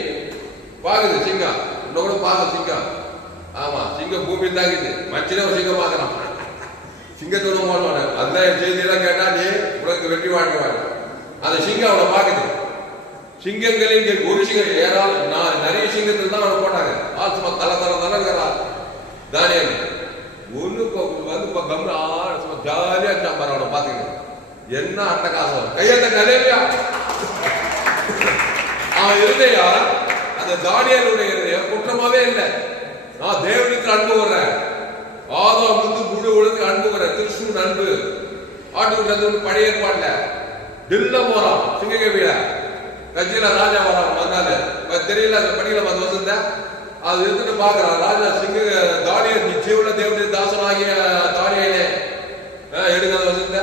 பாக்குது சிங்கம். இன்னும் கூட பாக்க சிங்கம். ஆமா சிங்கம் பூமி தாக்குது. மச்சின ஒரு சிங்கம் பாக்குறான். சிங்கத்தோட போடுவாங்க. அந்த செய்தியெல்லாம் கேட்டா நீ உனக்கு வெற்றி வாழ்க்கை. அந்த சிங்கம் அவனை பாக்குது. சிங்கங்களின் ஒரு சிங்கம் ஏறாலும் நிறைய சிங்கத்தில் தான் அவனை போட்டாங்க. சும்மா தலை இருக்கிறான். தானியேல் ஒண்ணு வந்து கம்மா சும்மா ஜாலியா சாம்பார் அவனை பாத்துக்கிட்டு என்ன அட்டகாசம். கையெழுத்த கலையா அவன் இருந்தையா? அந்த தானியேலுடைய குற்றமாவே இல்லை. நான் தேவனுக்கு அன்பு வர்றேன். ஆதாம் வந்து முழு உலகத்துக்கு அன்பு வர்றேன். கிறிஸ்துவின் அன்பு ஆட்டுக்கு பழைய ஏற்பாடுல டில்ல போறான். சிங்ககவியில கட்சியில ராஜா வரான். மறுநாள் தெரியல அந்த படியில வந்து வசந்த அது எடுத்துட்டு பாக்குறான். ராஜா சிங்க தானியேல் நிச்சயமுள்ள தேவனுடைய தாசனாகிய தானியேலே எடுங்க அந்த வசந்த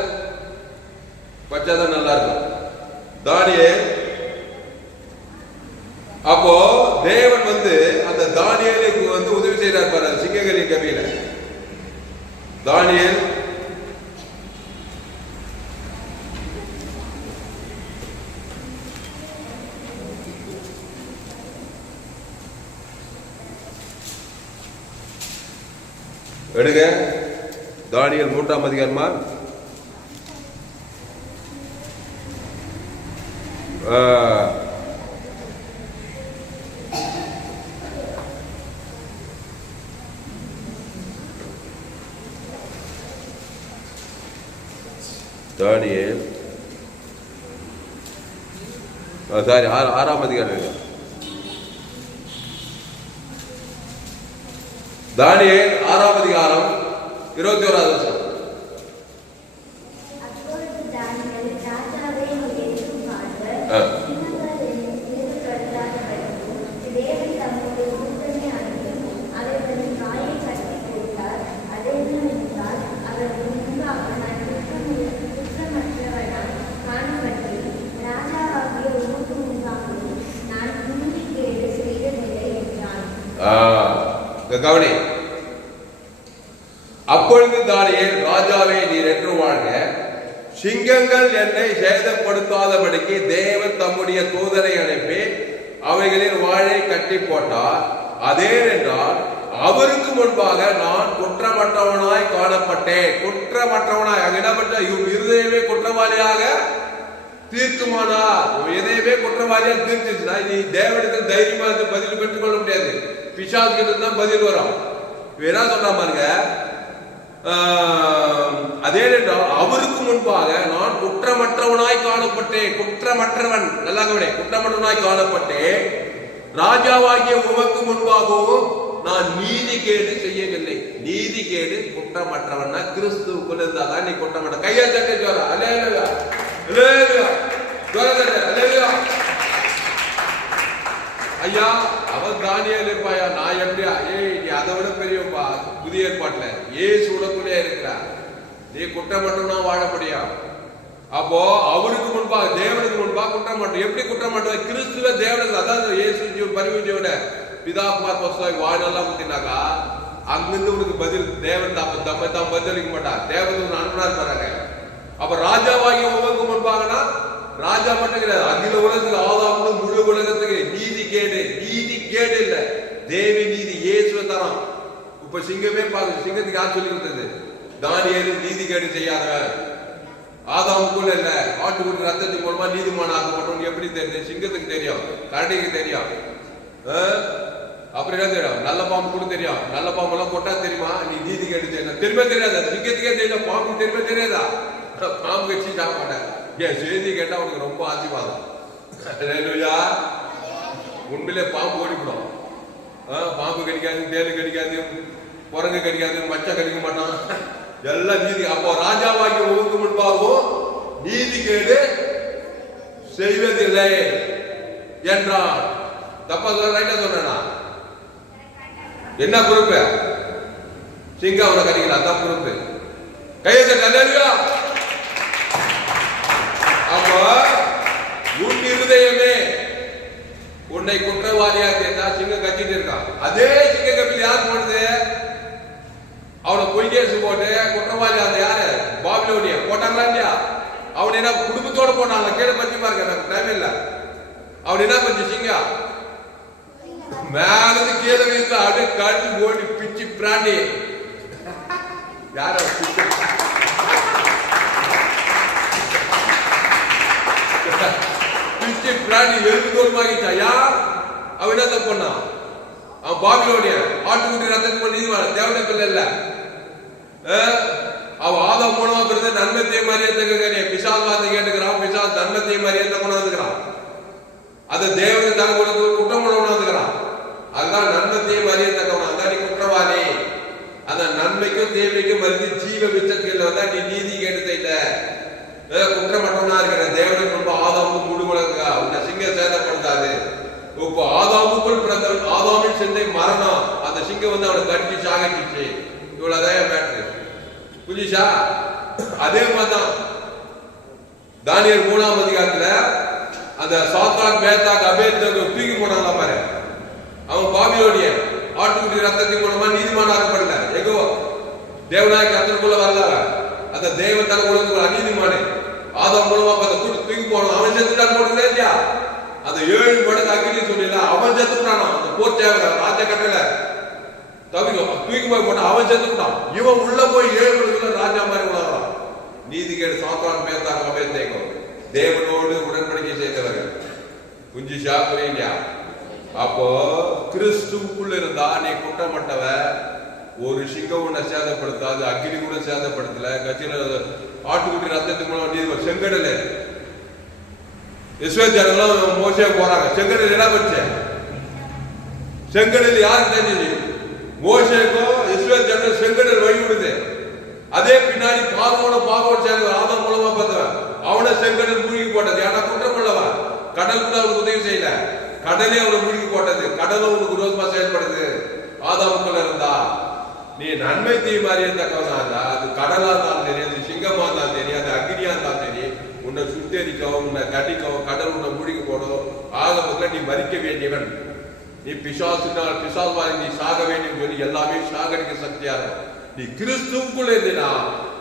பச்சாதான் நல்லா இருக்கும். தானியேல் அப்போ தேவன் வந்து அந்த தானியேலுக்கு வந்து உதவி செய்யறார் பாரு. சிங்கங்களின் கவியில தானியேல் எடுங்க. தானியேல் 3ஆம் அதிகாரமா தானியேல் சாரி 6ஆம் அதிகாரம். தானியேல் 6ஆம் அதிகாரம் 21வது வசனம். கவனி. அப்பொழுது தானியேல் ராஜாவே நீர் என்று வாழ்க. சிங்கங்கள் என்னை சேதப்படுத்தாதபடிக்கு தேவன் தம்முடைய தூதரை அனுப்பி அவைகளின் வாழை கட்டி போட்டார். அதேனென்றால் அவருக்கு முன்பாக நான் குற்றமற்றவனாய் காணப்பட்டேன். குற்றமற்றவனாய் அங்கிடப்பட்ட இருதயமே குற்றவாளியாக தீர்க்குமானா? எதையுமே குற்றவாளியா தீர்த்துச்சுன்னா நீ தேவனிடத்தில் தைரியமா பதில் பெற்றுக் கொள்ள முடியாது. பிசாசுக்கு தான் பதில் வரும். என்ன சொல்ற பாருங்க. அதேனென்றால் அவருக்கு முன்பாக நான் குற்றமற்றவனாய் காணப்பட்டேன். குற்றமற்றவன் நல்லா கவனி. குற்றமற்றவனாய் காணப்பட்டேன். ராஜாவாகிய உமக்கு முன்பாகவும் நான் நீதி கேடு செய்யவில்லை. நீதி கேடு குற்றமற்றவன்னா கிறிஸ்துவுக்குள் இருந்தாதான் நீ குற்றமற்ற. கையை தட்டி சொல்ற அல்லேலூயா, அல்லேலூயா, அல்லேலூயா. ஐயா அவன் தானியேல் இருப்பாயா, நான் எப்படியா? ஏய் நீ அதை விட பெரியப்பா. புதிய ஏற்பாட்டுல ஏசு உனக்குள்ளே இருக்கிறார், நீ குற்றமற்றவனா வாழ முடியும். அப்போ அவருக்கு முன்பாக தேவனுக்கு முன்பாக குற்றம் மாட்டோம். எப்படி குற்றம் மாட்டோம்? கிறிஸ்துவ தேவனுக்கு, அதாவது இயேசு பரிவுஜோட பிதாகுமார் புஸ்தகம் வாழ்நெல்லாம் ஊத்தினாக்கா அங்கிருந்து உனக்கு பதில் தேவன் தம்மை தான் பதிலளிக்க மாட்டார். தேவன் அனுப்பினா இருப்பாங்க. அப்ப ராஜாவாகிய உமக்கு முன்பாகனா ராஜா மட்டும் கிடையாது, அகில உலகத்துக்கு ஆதாரம் முழு உலகத்துக்கு நீதி கேடு. நீதி கேடு இல்ல, தேவி நீதி இயேசுவ தரம். இப்ப சிங்கமே பாருங்க, சிங்கத்துக்கு யார் சொல்லி கொடுத்தது? தானியேல் நீதி கேடு செய்யாதவன். ஆதாமுக்குள்ள இல்ல, ஆட்டுக்குட்டி ரத்தத்தின் மூலமா நீதிமான ஆக மாட்டோம். எப்படி தெரியும்? சிங்கத்துக்கு தெரியும், கரடிக்கு தெரியும், அப்புறம் என்ன தெரியும்? நல்ல பாம்பு கூட தெரியும். நல்ல பாம்பு எல்லாம் கொட்டா தெரியுமா? நீ நீதி கேடு செய்யணும் தெரியுமா? தெரியாதா? சிங்கத்துக்கே தெரியல, பாம்பு தெரியுமா? தெரியாதா? பாம்பு கட்சி சாப்பிட மாட்டேன். ஏன் செய்தி கேட்டா உனக்கு ரொம்ப ஆசீர்வாதம். உண்மையிலே பாம்பு ஓடிவிடும். பாம்பு கடிக்காது, தேனு கடிக்காது, குரங்கு கடிக்காது, மச்சம் கடிக்க மாட்டான். எல்லாம் நீதி. அப்போ ராஜாவாகி உமக்கு முன்பாகவும் நீதி கேடு செய்வதில்லை என்றான். தப்பா சொல்ற, ரைட்டா சொல்றா? என்ன பொறுப்பு? சிங்கம் அவனை கடிக்கலாம், அதான் பொறுப்பு. கையை அல்லேலூயா. அப்போ உன் இருதயமே உன்னை குற்றவாளியா கேட்டா சிங்கம் கட்டிட்டு இருக்கான். அதே சிங்க கப்பில் யார் போடுது? அவனை பொய்கேசு போட்டு குற்றவாளி அந்த யாரு? பாபிலோனியா போட்டாங்களா இல்லையா? அவன் என்ன குடும்பத்தோட போனாங்க. கீழே பத்தி பாருங்க, எனக்கு டைம் இல்ல. அவன் என்ன பண்ணி சிங்கா மேலது கீழே வீட்டு அப்படியே கட்டி ஓடி பிச்சு பிராண்டி யார பிச்சு பிராண்டி எழுது தோல்மாகிச்சா? யார் அவன் என்ன பண்ணான்? அவன் பாபிலோனியா ஆட்டுக்குட்டி ரத்தத்துக்கு நீதிவான் தேவன பிள்ளை இல்ல. அவ ஆதாம் மூலமா பிறந்த நன்மத்தை மரியாதை பிசால் வார்த்தை கேட்டுக்கிறான். பிசால் நன்மத்தை மரியாதை கொண்டு வந்துக்கிறான். அதை தேவனுக்கு தங்க கொடுத்து குற்றம் கொண்டு வந்துக்கிறான். அதுதான் நன்மத்தை மரியாதைக்கவன். அதான் நீ குற்றவாளி. அந்த நன்மைக்கும் தேவைக்கும் மருந்து ஜீவ விச்சத்தில் வந்தா நீ நீதி கேட்டு இல்ல, குற்றமற்றவனா இருக்கிற. தேவனுக்கு முன்பு ஆதாமும் முழு உலக உன்னை சிங்க சேதப்படுத்தாது. இப்போ ஆதாமுக்குள் பிறந்தவன், ஆதாமின் சிந்தை மரணம். அந்த சிங்கம் வந்து அவனை கட்டி சாகிச்சு. இவ்வளவுதான் மேட்ரு. புரியுச்சா? அதே மாதிரிதான் தானியேல் 3ஆம் அதிகாரத்துல அந்த சாத்ராக் மேத்தாக் அபேத்நேகோ தூக்கி போனாங்க பாரு. அவன் பாபிலோனியன் ஆட்டுக்குட்டி ரத்தத்தின் மூலமா நீதிமானாக்கப்படல. எகோ தேவனாய கர்த்தருக்குள்ள வரல. அந்த தேவன் தலை உலகத்துக்கு அநீதிமானே ஆதாம் மூலமா தூக்கி போனான். அவன் செத்துட்டான் போடுறதே இல்லையா? அந்த 7 மடங்கு அக்னி சொல்லல அவன் செத்துட்டானா? அந்த போர் தேவை ராஜ கட்டல தூக்கி போய் போட்டான், அவன் செத்துட்டான். இவன் உள்ள போய் 7 மடங்குல ராஜா மாதிரி உலகம். நீதி கேடு சாத்ராக் மேத்தாக் அபேத்நேகோ தேவனோடு உடன்படிக்கை செய்தவர்கள். குஞ்சு சாப்பிடுறீங்க. அப்போ கிறிஸ்துவுக்குள்ள இருந்தா நீ குற்றமட்டவ. ஒரு சிங்கம் உன்னை சேதப்படுத்தாது, அக்னி கூட சேதப்படுத்தல. கட்சியில ஆட்டுக்குட்டி ரத்தத்துக்கு மூலம் நீதி. செங்கடல் இஸ்ரேல் ஜனங்களும் மோசே போறாங்க. செங்கடல் என்ன பண்ணுச்சு? செங்கடல் யாருக்கு தெரிஞ்சது? மோசேக்கும் இஸ்ரேல் ஜனங்கள் செங்கடல் வழி விடுது. அதே பின்னாடி பார்வோட சேர்ந்து ஆதாம் மூலமா பார்த்தவன் அவனை செங்கடல் மூழ்கி போட்டது. ஏன்னா குற்றம் உள்ளவன். கடல் கூட அவனுக்கு உதவி செய்யல, கடலே அவனை மூழ்கி போட்டது. கடலும் அவனுக்கு விரோதமா செயல்படுது. ஆதாமுக்குள்ள இருந்தா நீ நன்மை தீமை அறியத்தக்கவனா இருந்தா, அது கடலா இருந்தாலும் தெரியும், அது சிங்கமா இருந்தாலும் தெரியும், அது அக்னியா இருந்தாலும் தெரியும், உன்னை சுட்டெரிக்கவும் உன்னை கட்டிக்கவும் கடல் உன்னை மூழ்கி போடும். ஆகமத்துல நீ மறிக்க வேண்டியவன். நீ பிசாசுனால் பிசாசுவாரி நீ சாக வேண்டும் சொல்லி எல்லாமே சாகடிக்க சக்தியா இருக்கும். நீ கிறிஸ்துவுக்குள்ள இருந்தீனா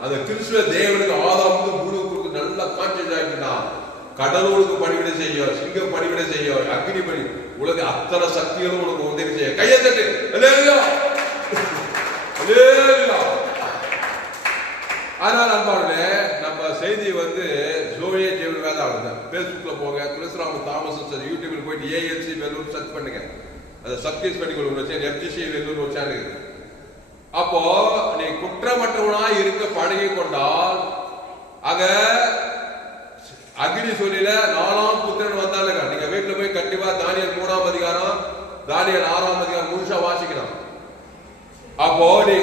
அந்த கிறிஸ்துவ தேவனுக்கு ஆதாமுக்கு முழுக்கு நல்லா கான்சியஸ் ஆகிட்டுனா கடலோடுக்கு பணிவிட செய்யும், சிங்கம் பணிவிட செய்யும், அக்னி பணி உலக அத்தனை சக்திகளும் உனக்கு உதவி செய்ய. கையை தட்டு. அதனால அன்பாளே நம்ம செய்தி வந்து ஜோயே ஜெயல் வேதாளம் பேஸ்புக்ல போங்க, கிறிஸ்துராம தாமஸ் யூடியூப்ல போயிட்டு ஏஎல்சி வெல்லூர் சர்ச் பண்ணுங்க. அதை சப்ஸ்கிரைப் பண்ணிக்கொள்ளுங்க. எஃப்ஜிசி வெல்லூர் ஒரு சேனல். அப்போ நீ குற்றமற்றவனா இருக்க பழகி கொண்டால் அக அக்னி சொல்லில 4ஆம் புத்திரன் வந்தாலுங்க. நீங்க வீட்டுல போய் கண்டிப்பா தானியேல் 3ஆம் அதிகாரம் தானியேல் 6ஆம் அதிகாரம் முழுசா வாசிக்கணும். அப்போ நீ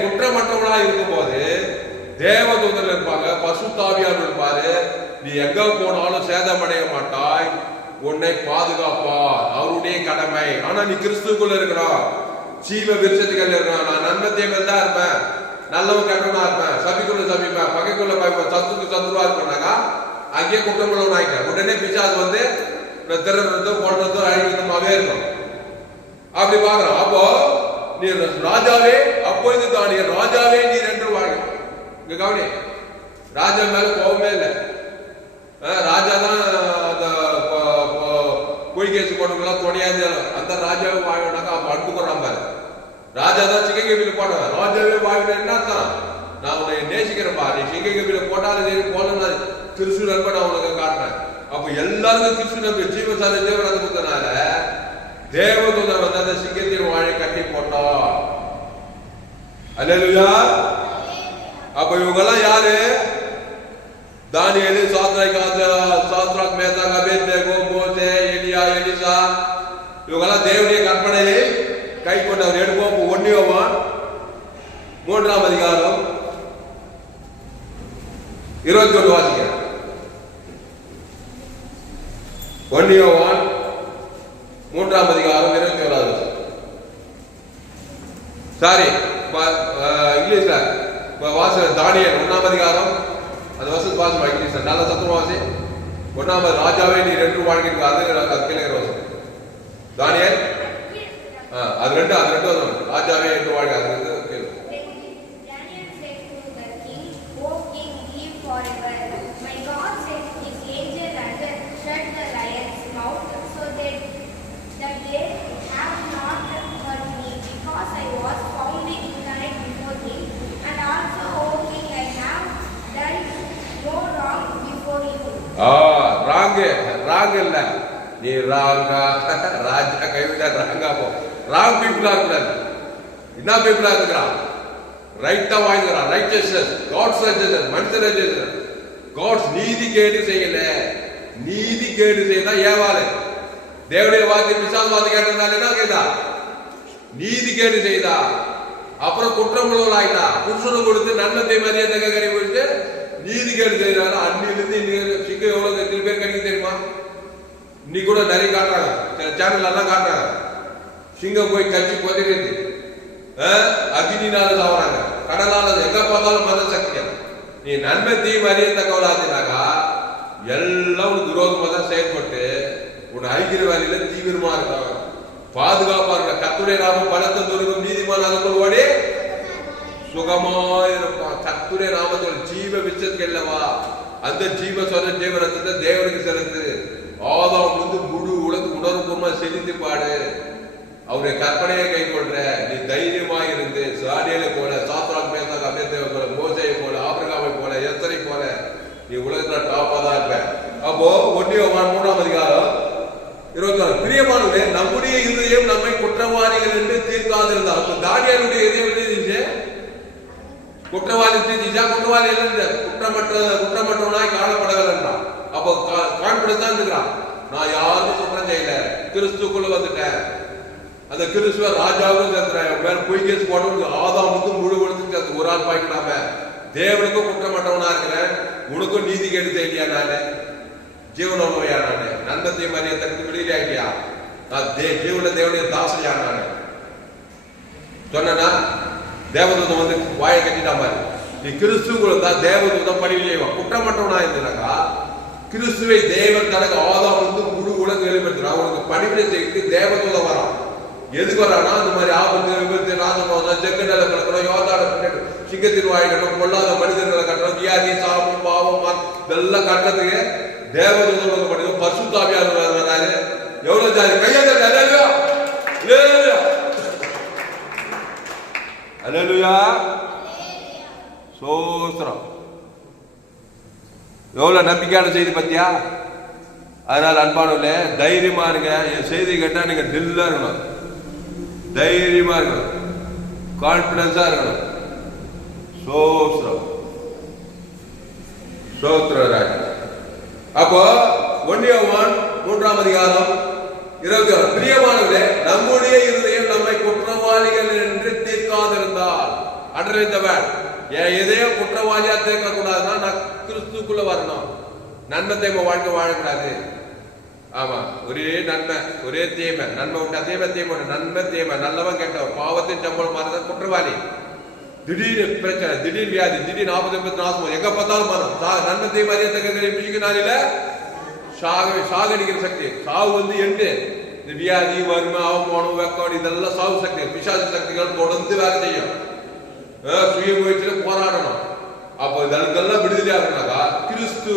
குற்றமற்றவனா இருக்கும் போது தேவதூதர்கள் இருப்பாங்க, பசுத்தாவியார் இருப்பாரு. நீ எங்க போனாலும் சேதமடைய மாட்டாய், உன்னை பாதுகாப்பார், அவருடைய கடமை. ஆனா நீ கிறிஸ்துக்குள்ள இருக்கணும், ஜீவ விருட்சத்துக்குள்ள இருக்கணும். நான் நன்மை தீமையில் தான் இருப்பேன், நல்லவன் கெட்டவனா இருப்பேன், சபிக்குள்ள சபிப்பேன், பகைக்குள்ள பகைப்பேன், சத்துக்கு சத்துருவா இருப்பேன்னாக்கா அங்கேயே குற்றமுள்ளவன் ஆயிட்டேன். உடனே பிசாசு வந்து திறறதும் போடுறதும் அழிக்கிறதுமாவே இருக்கும். அப்படி பாக்குறோம். அப்போ நீ ராஜாவே, அப்பொழுது தானியேல் ராஜாவே நீர் என்று வாழ்க. இங்க கவனி, ராஜா மேல கோபமே இல்லை. ராஜா தான் அந்த பொய் கேஸ் போட்டுக்கலாம் துணையாது. அந்த ராஜாவே வாழ்னாக்கா அவன் அனுப்புறான் பாரு. ராஜா தான் சிங்ககபில போடுவேன், ராஜாவே வாழ்னா தான் நான் உன்னை நேசிக்கிறேன்பா, நீ சிங்ககபில போட்டாலும் சரி போனா கிறிஸ்து நண்பை நான் உனக்கு காட்டுறேன். அப்ப எல்லாருக்கும் கிறிஸ்து நம்பி ஜீவசாலை தேவன் கொடுத்தனால தேவதூதன் வந்து அந்த சிங்கத்தின் வாழை கட்டி போட்டான். அல்லேலூயா. அப்ப இவங்க எல்லாம் யாரு? தானியேல், சாத்ராக், மேசாக், அபேத்நேகோ, மோசே, எலியா, எலிசா, இவங்க எல்லாம் தேவனுடைய கற்பனையை கை கொண்டவர். எடுப்போம் 1 யோவான் 3ஆம் அதிகாரம் 21 வாசிக்க. 1 யோவான் 3ஆம் அதிகாரம் 21. சாரி, இங்கிலீஷ்ல வாச தானியேல் 1ஆம் அதிகாரம் அந்த வசதி வாசம் இங்கிலீஷ்ல நல்ல சத்தம் வாசி. 1ஆம் ராஜாவே நீ 2 வாழ்க்கை அது கேளுங்கிற வசதி. தானியேல் அது 2 வரும். ராஜாவே 2 வாழ்க்கை அது 2 கேளு. ராங் இல்ல, நீ ராங்கா ராஜா கைவிட ராங்கா போ. ராங் பீப்புளா இருக்கிறார். என்ன பீப்புளா இருக்கிறான்? ரைட்டா வாங்குறான். ரைட்டஸ்னஸ், காட்ஸ் ரைட்டஸ்னஸ், மனுஷன் ரைட்டஸ்னஸ். காட்ஸ் நீதி கேடு செய்யல, நீதி கேடு செய்தா ஏவாளு. தேவனுடைய வார்த்தை விசாவாதி கேட்டதுனால என்ன கேட்டா? நீதி கேடு செய்தா. அப்புறம் குற்றமுள்ளவள் ஆயிட்டா. புருஷனை கொடுத்து நன்மத்தை மரியாதை கறி போயிட்டு நீதி கேடு செய்யறாரு. அன்னிலிருந்து இன்னைக்கு சிங்க எவ்வளவு எத்தனை பேர் கிடைக்கும் தெரியுமா? இன்னைக்கு கூட நிறைய காட்டுறாங்க, சில சேனல் எல்லாம் காட்டுறாங்க. சிங்கம் போய் கட்சி கொதிக்கிறது, அக்னினால சாவறாங்க, கடலால எங்க பார்த்தாலும் மத சக்தியா. நீ நன்மை தீமை அறிய தகவலாத்தினாக்கா எல்லாம் உனக்கு விரோதமா தான் செயல்பட்டு உன் ஐக்கிய வேலையில தீவிரமா இருக்காங்க. பாதுகாப்பா இருக்க. கர்த்தருடைய நாமம் பலத்த துருக்கும், நீதிமான் அதற்குள் ஓடி சுகமா இருப்பான். கர்த்தருடைய நாமத்தில் ஜீவ விச்சத்துக்கு இல்லவா அந்த ஜீவ சொன்ன ஜீவரத்தை தேவனுக்கு செலுத்து. ஆதாம் வந்து முழு உலக உணர்வுபூர்வமா செலுத்தி பாடு. அவருடைய கற்பனையை கை கொள்ற. நீ தைரியமா இருந்து சாடியலை போல, சாத்ராக், மேசாக், அபேத்நேகோ போல, மோசேயை போல, ஆபிரகாமை போல, எஸ்தரை போல நீ உலகத்துல டாப்பா தான் இருப்ப. அப்போ 1 யோவான் 3ஆம் அதிகாரம் 21. பிரியமானவர்களே, நம்முடைய இதயம் நம்மை குற்றவாளிகள் என்று தீர்க்காதிருந்தார். அப்ப தானியேலுடைய இதயம் எழுதிச்சு குற்றவாளி தீர்ச்சிச்சா? குற்றவாளி இல்லை, குற்றமற்றவனாய் காணப்படவில்லை என்றான். அப்போ கான்பிடன்ஸ் தான் இருக்கிறான். நான் யாருக்கும் குற்றம் செய்யல, கிறிஸ்துக்குள்ள வந்துட்டேன். அந்த கிறிஸ்துவ ராஜாவும் சேர்த்துறேன். வேற பொய் கேஸ் போட்டு ஆதாம் வந்து முழு கொடுத்து ஒரு ஆள் பாய்க்கலாம. தேவனுக்கும் குற்றமற்றவனா இருக்கிறேன், உனக்கும் நீதி கேட்டு செய்யலையா? நானு ஜீவனோயா? நானு நன்மத்தை மரியாதை தடுத்து விடுதலை ஆகிட்டியா? நான் தேவனுடைய தாசையா? நானு சொன்னா தேவதூதம் வந்து வாயை கட்டிட்டா மாதிரி. நீ கிறிஸ்துவ தான் தேவதூதம் பணிவிலே குற்றமற்றவனா இருந்தாக்கா கிறிஸ்துவை தேவன் தனக்கு ஆதாம் வந்து முழு உலகம் வெளிப்படுத்துறான். அவனுக்கு பணிவிடை செய்து தேவதூதம் வரான். எதுக்கு வரானா? இந்த மாதிரி ஆபத்து, விபத்து, நாசம், செக்கண்டல கட்டணும், யோதாட சிங்கத்தின் வாய் கட்டணும், பொல்லாத மனிதர்களை கட்டணும், வியாதி, சாபம், பாவம் இதெல்லாம் கட்டுறதுக்கு தேவதூதம் பண்ணுங்க. பரிசுத்தாவியார் வராது. எவ்வளவு ஜாதி கையாள அல்லேலூயா சோஸ்திரம். எவ்வளவு நம்பிக்கையான செய்தி பத்தியா? அதனால அன்பானவர்களே, தைரியமா இருங்க. என் செய்தி கேட்டா நீங்க டில்லா இருக்கணும், தைரியமா இருக்கணும், கான்பிடன்ஸா இருக்கணும். சோஸ்திரம் சோத்ரராஜ். அப்போ 1 யோவான் 3ஆம் அதிகாரம் 21. பிரியமானவர்களே, நம்ம அடர்ந்தவன் என் எதையோ குற்றவாளியா தேக்க கூடாதுன்னா நான் கிறிஸ்துக்குள்ள வரணும். நன்மை தேய்மை வாழ்க்கை வாழக்கூடாது. ஆமா, ஒரே நன்மை ஒரே தீமை. நன்மை உண்டா தீமை தீமை உண்டு. நன்மை தீமை, நல்லவன் கெட்டவன், பாவத்தின் சம்பளம் மாறதான் குற்றவாளி. திடீர்னு பிரச்சனை, திடீர் வியாதி, திடீர்னு 40 நாசம், எங்க பார்த்தாலும் மனம். நன்மை தீமை அறியத்தக்க நாளில சாகடிக்கிற சக்தி. சாவு வந்து எண்டு. இந்த வியாதி, வறுமை, அவமானம், வெக்கம், இதெல்லாம் சாவு சக்தி. பிசாசு சக்திகள் தொடர்ந்து வேலை செய்யும். சுய முயற்சியில போராடணும். அப்ப இதெல்லாம் விடுதலை ஆகணும்னாக்கா கிறிஸ்து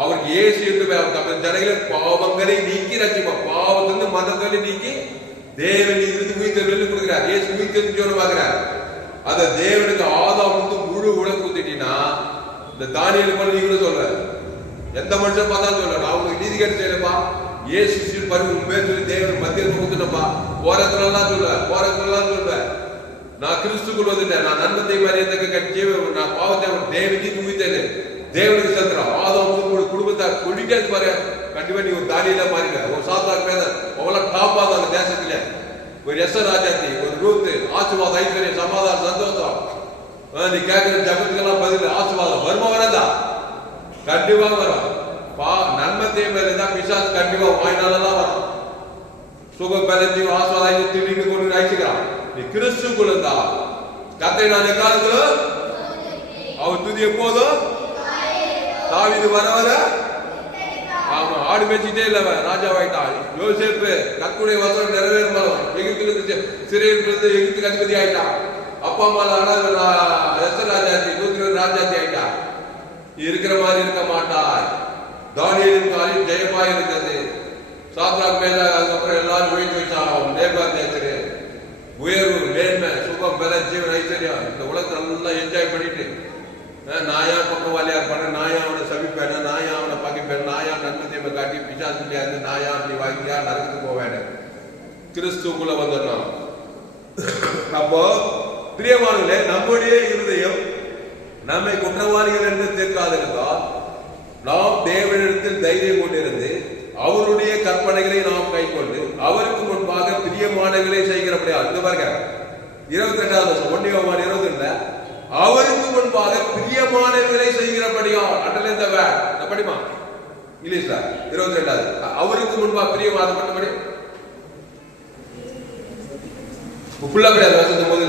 அவருக்கு ஏசு என்று தமது ஜனங்களை பாவங்களை நீக்கி ரட்சிப்பார். பாவத்திலிருந்து மதங்களை நீக்கி தேவன் இருந்து உயிர்த்தெழுந்து கொடுக்கிறார். ஏசு உயிர்த்தெழுந்து சொல்லுவாங்கிறார். அந்த தேவனுக்கு ஆதாம் வந்து முழு உலகம் குத்திட்டீங்கன்னா இந்த தானியல் போல நீங்களும் சொல்ற எந்த மனுஷன் பார்த்தாலும் சொல்ல நான் உங்களுக்கு நீதி கேட்டு செய்யலப்பா. ஏசு பருவ உண்மையை சொல்லி தேவன் மத்தியில் கொடுத்துட்டப்பா. போறதுலாம் சொல்லுவேன். நான் கிறிஸ்துக்குள் வந்துட்டேன். நான் நன்மத்தை மரியாதைக்கு கட்சி நான் பாவத்தை தேவனுக்கு துவித்தேன். தேவனுக்கு செலுத்துறான். ஆதாம் வந்து குடும்பத்தை கொள்ளிட்டே பாரு. கண்டிப்பா நீ ஒரு தானியில மாறிட. ஒரு சாத்தாக்கு மேல அவங்கள டாப்பாத அந்த தேசத்துல ஒரு எஸ்ஆர் ராஜாத்தி, ஒரு ரூத்து, ஆசீர்வாதம், ஐஸ்வர்யம், சமாதானம், சந்தோஷம். நீ கேட்கிற ஜபத்துக்கெல்லாம் பதில் ஆசீர்வாதம் வருமா வராதா? கண்டிப்பா வரும். நன்மத்தை மேல தான் பிசாசு கண்டிப்பா வாய்நாளெல்லாம் வரும். சுகம் பலஞ்சி ஆசீர்வாதம் திடீர்னு கொண்டு அழிச்சுக்கிறான். நீ கிறிஸ்துக்குள்ள இருந்தா கத்தை நான் எக்காலத்துல அவர் துதி எப்போதும் தாவீது வர ஆமா ஆடு மேய்ச்சிட்டே இல்ல ராஜாவாயிட்டான். யோசேப்பு கர்த்தருடைய வசனம் நிறைவேறும் எகிப்திலிருந்து சிறையிலிருந்து எகிப்துக்கு அதிபதி ஆயிட்டான். அப்பா அம்மா எஸ்தர் ராஜாத்தி ராஜாத்தி ஆயிட்டான். இருக்கிற மாதிரி இருக்க மாட்டார். தானியேலின் காலில் ஜெயமாய் இருந்தது. சாத்ராக் மேஷாக் அதுக்கப்புறம் எல்லாரும் உயிர் வச்சான். நேபுகாத்நேச்சர் உயர்வு, மேன்மை, சுகம், பலம், ஜீவன், ஐஸ்வர்யம் இந்த உலகத்தை நல்லா என்ஜாய் பண்ணிட்டு நாயா குற்றவாளியா இருப்பான, நாயா அவனை சபிப்பேன், நாயா அவனை பகைப்பேன், நாயா நன்மை தீமை காட்டி பிசாசுலியா இருந்து நாயா அப்படி வாங்கியா நரகத்துக்கு போவேன். கிறிஸ்துக்குள்ள வந்துடணும். அப்போ பிரியமானங்களே, நம்முடைய இருதயம் நம்மை குற்றவாளிகள் என்று தீர்க்காதிருந்தால் நாம் தேவனிடத்தில் தைரியம் கொண்டிருந்து அவருடைய கற்பனைகளை நாம் கை கொண்டு அவருக்கு முன்பாக பிரியமானங்களை செய்கிறபடியா. இது பாருங்க 22வது 1 யோவான் 22 அவருக்கு முன்பாக பிரியமானவர்களை செய்கிறபடியா. அண்டல இந்த வேர்ட் படிமா இங்கிலீஷ்ல 22வது அவருக்கு முன்பாக பிரியமான மட்டும்படி புல்லா கிடையாது. வசந்த போது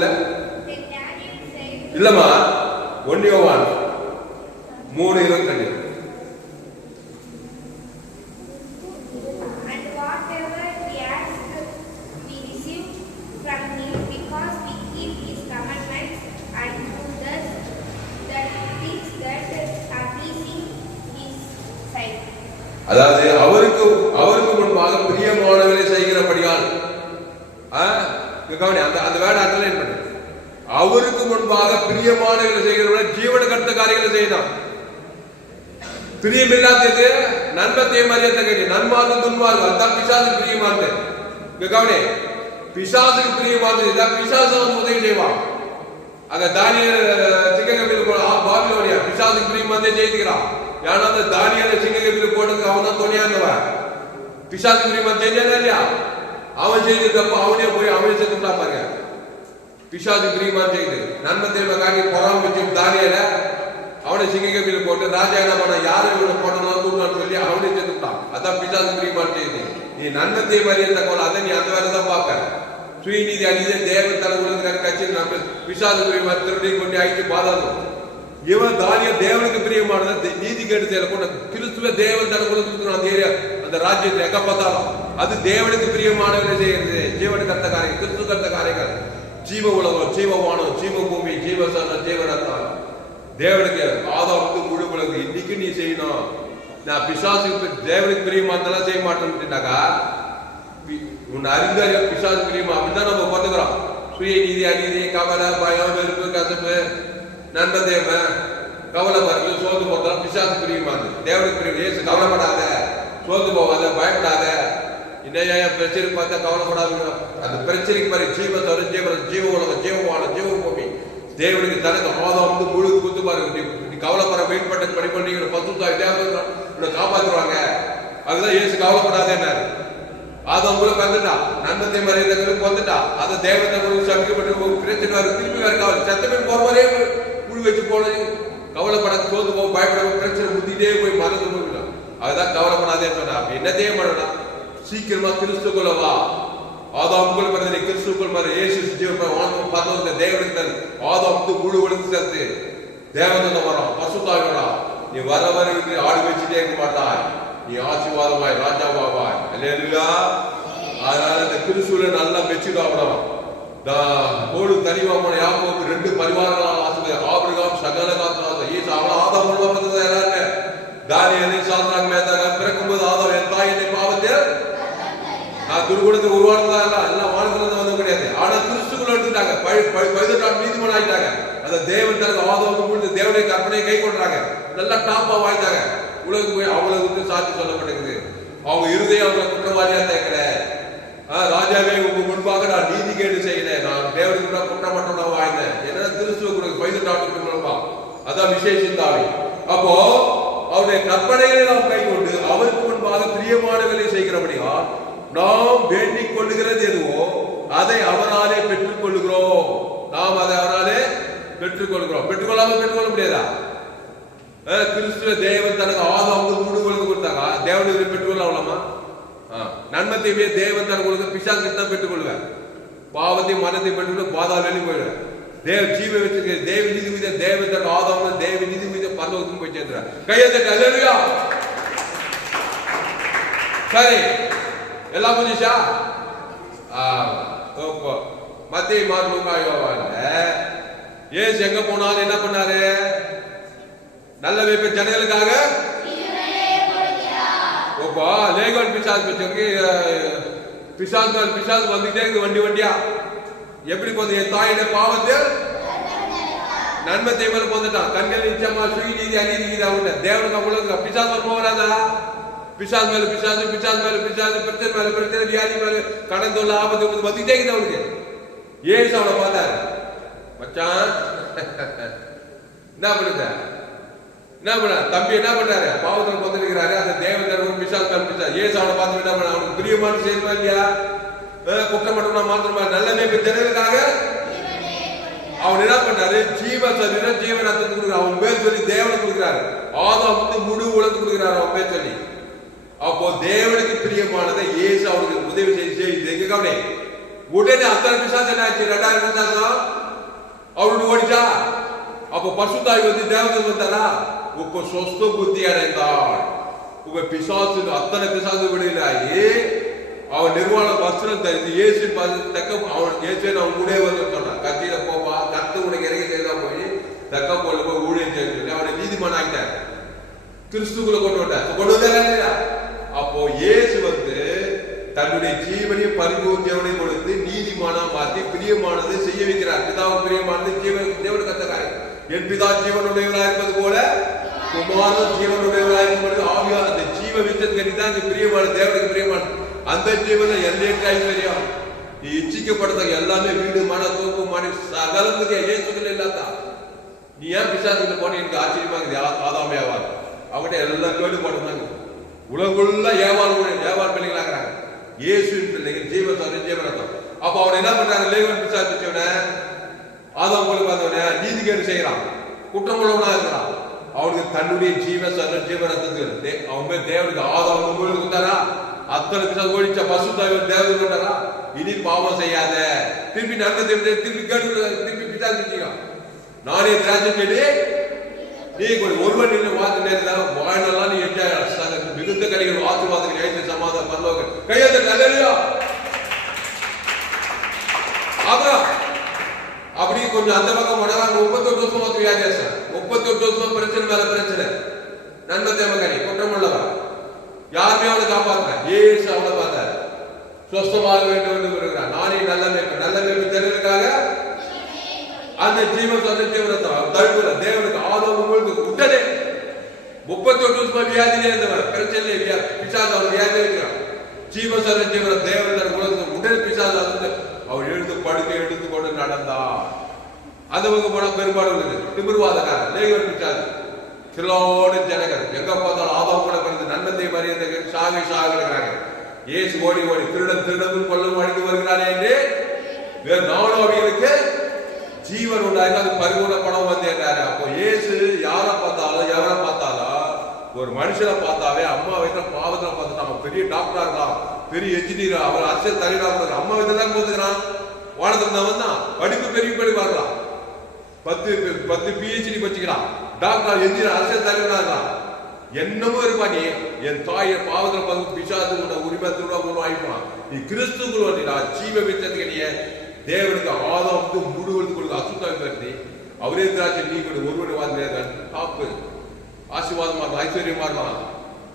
இல்லம்மா 1 யோவான் 3:22 அதாவது அவருக்கு முன்பாக பிரியமானவர்களை செய்கிறபடியால் அந்த வேர்ட் அண்டர்லைன் பண்ணு. அவருக்கு முன்பாக பிரியமானவர்களை செய்கிறபடியால் ஜீவனுக்கு அடுத்த காரியங்களை செய்யணும். பிரியமில்லாதது நன்மத்தை மரியாதை நன்மார்க்கம் துன்மார்க்கம் அதான் பிசாசுக்கு பிரியமானது. கவனி, பிசாசுக்கு பிரியமானது இதான் பிசாசு உதவி செய்வான். அங்க தானியேல் சிங்கக்கபில பாபிலோனியா பிசாசுக்கு பிரியமானதை ஜெயித்துக்கிறான். ஏன்னா அந்த தானியேல சிங்கக்கபில போட்டு அவன் தான் துணையா இருந்தவன். பிசாசுக்கு பிரியமானது செஞ்சானா இல்லையா? அவன் செய்திருக்கப்ப அவனே போய் அவனே செத்துட்டா பாருங்க. பிசாசுக்கு பிரியமானது செய்து நன்மத்தை காட்டி பொறாம வச்சு தானியேல அவனை சிங்கக்கபில போட்டு ராஜா என்ன பண்ண யாரும் இவனை போட்டனாலும் தூண்டான்னு சொல்லி அவனே செத்துட்டான். அதான் பிசாசுக்கு பிரியமானது செய்து. நீ நன்மத்தை மாதிரி தகவல் அதை நீ அந்த வேலை தான் பார்ப்ப. சுயநீதி அணிதே தேவன் தலைமுறை கட்சி நம்ம பிசாசுக்கு மற்றவர்களையும் கொண்டு ஆயிட்டு பாதாளம். இவன் தானியேல் தேவனுக்கு பிரியமானது நீதி கேட்டு செய்யல கிறிஸ்துவ தேவன் தலைமுறை அந்த ஏரியா அந்த ராஜ்யத்தில் எங்க பார்த்தாலும் அது தேவனுக்கு பிரியமானவர்களை செய்யறது. ஜீவனுக்கு அடுத்த காரியம், கிறிஸ்துக்கு அடுத்த காரியங்கள், ஜீவ உலகம், ஜீவவானம், ஜீவ பூமி, ஜீவசனம், ஜீவரத்தான் தேவனுக்கு ஆதாமுக்கு முழு உலகம் இன்னைக்கு நீ செய்யணும். நான் பிசாசுக்கு தேவனுக்கு பிரியமானதெல்லாம் செய்ய மாட்டேன்னாக்கா உன்னை அறிந்தாரிய பிசாசு பிரியமா அப்படிதான் நம்ம பார்த்துக்கிறோம். சுய நீதி, அநீதி, கவலை, பயம், வெறுப்பு, கசப்பு, நன்மை தேவை, கவலை பறந்து சோர்ந்து போறதாலும் பிசாசு பிரியமானது. தேவனுக்கு பிரியம். ஏசு கவலைப்படாத, சோர்ந்து போவாத, பயப்படாத, இன்னும் பிரச்சனை பார்த்தா கவலைப்படாத. அந்த பிரச்சனைக்கு பாரு ஜீவத்தோட ஜீவ உலகம், ஜீவவானம், ஜீவ பூமி தேவனுக்கு தனக்கு ஆதாம் வந்து முழு குத்து பாருங்க. நீ கவலைப்பட வெயிட் பண்ண படி பண்ணி 10 காப்பாற்றுவாங்க. அதுதான் ஏசு கவலைப்படாத என்ன ஆதாமுக்குள்ள பிறந்துட்டான், நன்மத்தை மரியாதைகளுக்கு வந்துட்டான். அதை தேவத்தை சபிக்கப்பட்டு பிரச்சனை திரும்பி வேற காவல் சத்தமே போறவரே புழு வச்சு போனது கவலைப்பட சோர்ந்து போக பயப்பட பிரச்சனை முத்திட்டே போய் மறந்து போயிடும். அதுதான் கவலைப்படாதே சொன்னா. என்னத்தையே பண்ணலாம், சீக்கிரமா கிறிஸ்துக்குள்ள வா. ஆதாமுக்குள்ள பிறந்த கிறிஸ்துக்குள் மாதிரி ஏசு பரலோகத்தை தேவனுக்கு தரு. ஆதாமுக்கு முழு ஒழுங்கு சேர்த்து தேவதத்தை வரோம், பசுத்தாவிடா. நீ வர வர ஆடு வச்சுட்டே இருக்க மாட்டாய், நீ ஆசீர்வாதமாய் ராஜாவாவாய். அல்லேலூயா. அதனால இந்த கிறிஸ்துல நல்லா மெச்சூர்டாகணும். கோடு தனிவாமோட யாக்கோபு 2 பரிவாரங்களால் ஆசீர்வாதம். ஆபிரகாம் சகல காத்து ஈசா அவள ஆதாம் வந்தது எல்லாருமே. தானியேலை சாத்ராக் மேதாக் பிறக்கும்போது ஆதாம் என் தாய் என்னை பாவத்தில் நான் துர்குணத்துக்கு உருவானதா எல்லாம் வாழ்க்கை வந்த கிடையாது. ஆனா கிறிஸ்துக்குள்ள எடுத்துட்டாங்க, 18 நீதிமன்றம் ஆயிட்டாங்க. அந்த தேவன் தனக்கு ஆதாமுக்கு கொடுத்து தேவனுடைய கற்பனையை கை கொண்டாங்க, நல்லா டாப்பா வாய்த்தாங்க. உலகத்துக்கு போய் அவங்களுக்கு சாட்சி சொல்லப்பட்டிருக்குது. அவங்க இருதயம் அவங்க குற்றவாளியா தேக்கிற ராஜாவே உங்க முன்பாக நான் நீதி கேட்டு செய்யல, நான் தேவனுக்கு குற்றம் மட்டும் நான் வாழ்ந்தேன். என்னன்னா கிறிஸ்துவ கொடுக்கு 18 மூலமா அதான் விசேஷித்தாவி. அப்போ அவருடைய கற்பனைகளை நாம் கை கொண்டு அவருக்கு முன்பாக பிரியமானவர்களை செய்கிறபடியா நாம் வேண்டிக் கொள்ளுகிறது எதுவோ அதை அவராலே பெற்றுக் கொள்ளுகிறோம். நாம் அதை அவராலே பெற்றுக் கொள்கிறோம். பெற்றுக்கொள்ளாம பெற்றுக்கொள்ள முடியாதா? கிறிஸ்துவ தேவன் தனக்கு ஆதாமுக்கு முழு ஒழுங்கு கொடுத்தாங்க, தேவனுக்கு பெற்றுக்கொள்ளலாமா? நன்மத்தையுமே தேவன் தனக்கு ஒழுங்கு பிசாசுக்கு தான் பெற்றுக்கொள்வேன். பாவத்தையும் மனத்தையும் பெற்றுக்கொள்ள பாதாள வெளியே போயிடுவேன். தேவ ஜீவ வச்சிருக்க தேவ நீதி மீத தேவன் தனக்கு ஆதாமுக்கு தேவ நீதி மீத பரலோகத்துக்கு போய் சேர்ந்துறார். கையெழுத்து அல்லேலூயா. சரி, எல்லாம் புரிஞ்சுச்சா? மத்திய மார்க் ஏசு எங்க போனாலும் என்ன பண்ணாரு? நல்ல வைப்ப ஜனங்களுக்காக லேகோன் பிசாசு வந்துட்டே இருக்கு வண்டி வண்டியா. எப்படி போகுது? என் தாயிட பாவத்தில் நன்மை தேவல போந்துட்டான். கண்கள் நிச்சயமா சுய நீதி அநீதி தேவனுக்கு அவ்வளவு பிசாசு வர போறாதா? பிசாசு மேல பிசாசு, பிசாசு மேல பிசாசு, பிரச்சனை மேல பிரச்சனை, வியாதி மேல கடன் தொல்லை ஆபத்து வந்துட்டே இருக்குது அவனுக்கு. ஏசு அவனை பார்த்தாரு, மச்சான் என்ன பண்ணுத, என்ன பண்ண தம்பி, என்ன பண்றாரு? பாவத்தில் வந்துருக்கிறாரு. அந்த தேவன் பிசாசு மேல பிசாசு. ஏசு அவனை பார்த்து என்ன பண்ண? அவனுக்கு பிரியமான செய்யணுமா இல்லையா? குற்றம் மட்டும் மாத்திரமா நல்ல மேய்ப்பு ஜனங்களுக்காக அவன் என்ன பண்றாரு? ஜீவ சரீரம் ஜீவன் ரத்தத்துக்கு கொடுக்குறாரு. அவன் பேர் சொல்லி தேவனுக்கு கொடுக்குறாரு. ஆதாம் வந்து முழு உலகத்துக்கு கொடுக்குறாரு அவன் பேர் சொல்லி. அப்போ தேவனுக்கு பிரியமானதை இயேசு அவனுக்கு உதவி செய்து கவனி. உடனே அத்தனை பிசாசு என்ன ஆச்சு? 2000 பிசாசம் அவனுக்கு ஓடிச்சா. அப்போ பசுத்தாய் வந்து தேவனுக்கு வந்தாரா? உப்ப சொஸ்த புத்தி அடைந்தாள். உங்க பிசாசு அத்தனை பிசாசு விடையிலாயி அவன் நிர்வாண வஸ்திரம் தரித்து இயேசு தக்க அவன் இயேசு அவன் கூட வந்து சொன்னான், கத்தியில போவா கத்து உனக்கு இறங்கி செய்தா போய் தக்க போல போய் ஊழியம் செய்ய அவனை நீதிமான் ஆகிட்டார். கிறிஸ்துக்குள்ள கொண்டு வந்தார். அப்போ இயேசு வந்து தன்னுடைய ஜீவனையும் பரிபூர்த்தியவனையும் கொடுத்து நீதிமானா மாற்றி பிரியமானதை செய்ய வைக்கிறார். பிதாவுக்கு பிரியமானது தேவனுக்கு கத்த காரியம். என் பிதா ஜீவனுடையவராக இருப்பது போல குமாரன் ஜீவனுடையவராக இருப்பது ஆவியான அந்த ஜீவ விச்சத்துக்கு தான் இந்த பிரியமான தேவனுக்கு பிரியமான அந்த ஜீவனை எல்லையற்ற ஐஸ்வர்யம். நீ இச்சிக்கப்படுத்த எல்லாமே வீடு மன தூக்கு மனை சகலத்துக்கு இயேசுகள் இல்லாதா. நீ ஏன் பிசாசுக்கு போன எனக்கு ஆச்சரியமா இருக்குது. ஆதாமே ஆவார் அவங்ககிட்ட எல்லாம் கேள்வி போட்டுருந்தாங்க. உலகுள்ள ஏவாள் பிள்ளைங்களாக்குறாங்க. இயேசுவின் பிள்ளைகள் ஜீவன் ஜீவனத்தம். அப்ப அவன் என்ன பண்றாங்க? லேவன் பிசாசு வச்சவன ஆதாம் போல பார்த்தவன நீதி கேடு செய்யறான், குற்றம் உள்ளவனா இருக்கிறான். அவனுக்கு தன்னுடைய ஜீவனத்துக்கு அவங்க தேவனுக்கு ஆதாம் உங்களுக்கு கொடுத்தாரா? அத்தனை பிசாசு ஓடிச்ச பசு தேவனுக்கு கொண்டாரா? இனி பாவம் செய்யாத, திருப்பி நன்மை திருப்பி கேடு திருப்பி பிசாசு வச்சுக்கோ. நானே திராட்சை செடி நீ ஒருவன் நின்று வாத்து நேரம் வாழ்நாள் நீ மிகுந்த கலைகள் ஆசீர்வாதங்கள் ஐந்து சமாதானம் பரலோக கையெழுத்து அல்லேலூயா. அப்புறம் அப்படி கொஞ்சம் அந்த பக்கம் போனா 38 வருஷம் வியாதியாசம், 38 வருஷம் பிரச்சனை மேல பிரச்சனை. நன்மை தேவகனி குற்றம் உள்ளவா யாருமே அவனை காப்பாற்ற ஏசு அவனை பார்த்தார். சொஸ்தமாக வேண்டும் என்று வருகிறார். நானே நல்ல மேய்ப்பு, நல்ல மேய்ப்பு தெரிவதற்காக அந்த ஜீவன் தடுப்புல தேவனுக்கு ஆதரவு உங்களுக்கு உடனே 38 வருஷம் வியாதியிலே இருந்தவர் பிரச்சனை பிசாசு அவர் வியாதி இருக்கிறார். ஜீவன் ஜீவன தேவன் உலகத்துக்கு உடனே பிசாசு வந்து அவர் எழுந்து படுக்கை எடுத்து கொண்டு நடந்தார். அந்த பக்கம் போனா பெரும்பாடு திமிர்வாதக்காரர் லேகன் பிசாசு கிலோடு ஜனகர் எங்க பார்த்தாலும் ஆதாம் கூட பிறந்து நன்மத்தை மரியாதை சாகி சாகிறாங்க. இயேசு ஓடி ஓடி திருடன் திருடவும் கொல்லவும் அழித்து வருகிறானே என்று வேறு நானும் அவைகளுக்கு ஜீவன் உண்டாக அது பரிபூர்ண படம் வந்தேன்றாரு. அப்போ இயேசு யாரை பார்த்தாலும் எவரை பார்த்தாலும் ஒரு மனுஷனை பார்த்தாவே அம்மா வயிற்ற பாவத்தில் பார்த்துட்டு அவன் பெரிய டாக்டரா இருக்கலாம், பெரிய என்ஜினியர், அவர் அரசியல் தலைவராக அம்மா வயிற்று தான் போதுக்கிறான். வானத்தில் வந்தான் படிப்பு பெரிய படிப்பு வரலாம், 10 PhD வச்சுக்கலாம், டாக்டர் என்ஜினியர் அரசியல் தலைவராக இருக்கலாம், என்னமோ இருப்பா. நீ என் தாயை பாவத்தில் பார்த்து பிசாசு உரிமை திரும்ப ஆயிடுவான். நீ கிறிஸ்துக்குள் வந்தீங்களா ஜீவ வித்தத்துக்கு நீ தேவனுக்கு ஆதாம் முழுவதுக்கு கொடுக்க அசுத்தாவி வருது. அவரே திராட்சை நீ கொடு ஒருவனை வாழ்ந்த காப்பு ஆசீர்வாதமா இருக்கும், ஐஸ்வர்யமா இருக்கலாம்.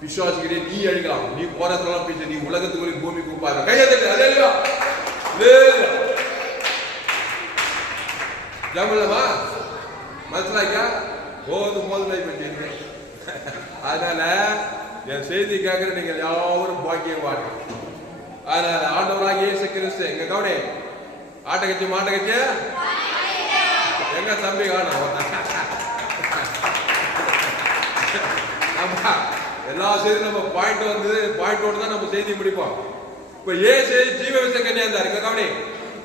பிசாசுகிட்டே நீ அழிக்கலாம், நீ போறதுலாம் பிச்சை, நீ உலகத்துக்கு பூமி கூப்பாரு கையெழுத்து அதே இல்லையா ஜமலமா மனசிலாக்கா போதும் போதும். அதனால என் செய்தி கேட்கிற நீங்கள் யாரும் பாக்கியம் வாங்க. அதனால ஆண்டவராக இயேசு கிறிஸ்து எங்க கவனி ஆட்ட கட்சி மாட்ட கட்சி எங்க தம்பி காணும். எல்லா செய்தியும் நம்ம பாயிண்ட் வந்து பாயிண்டோடு தான் நம்ம செய்தி முடிப்போம். இப்ப ஏசு ஜீவ விச கன்னியா இருந்தார். இங்க கவனி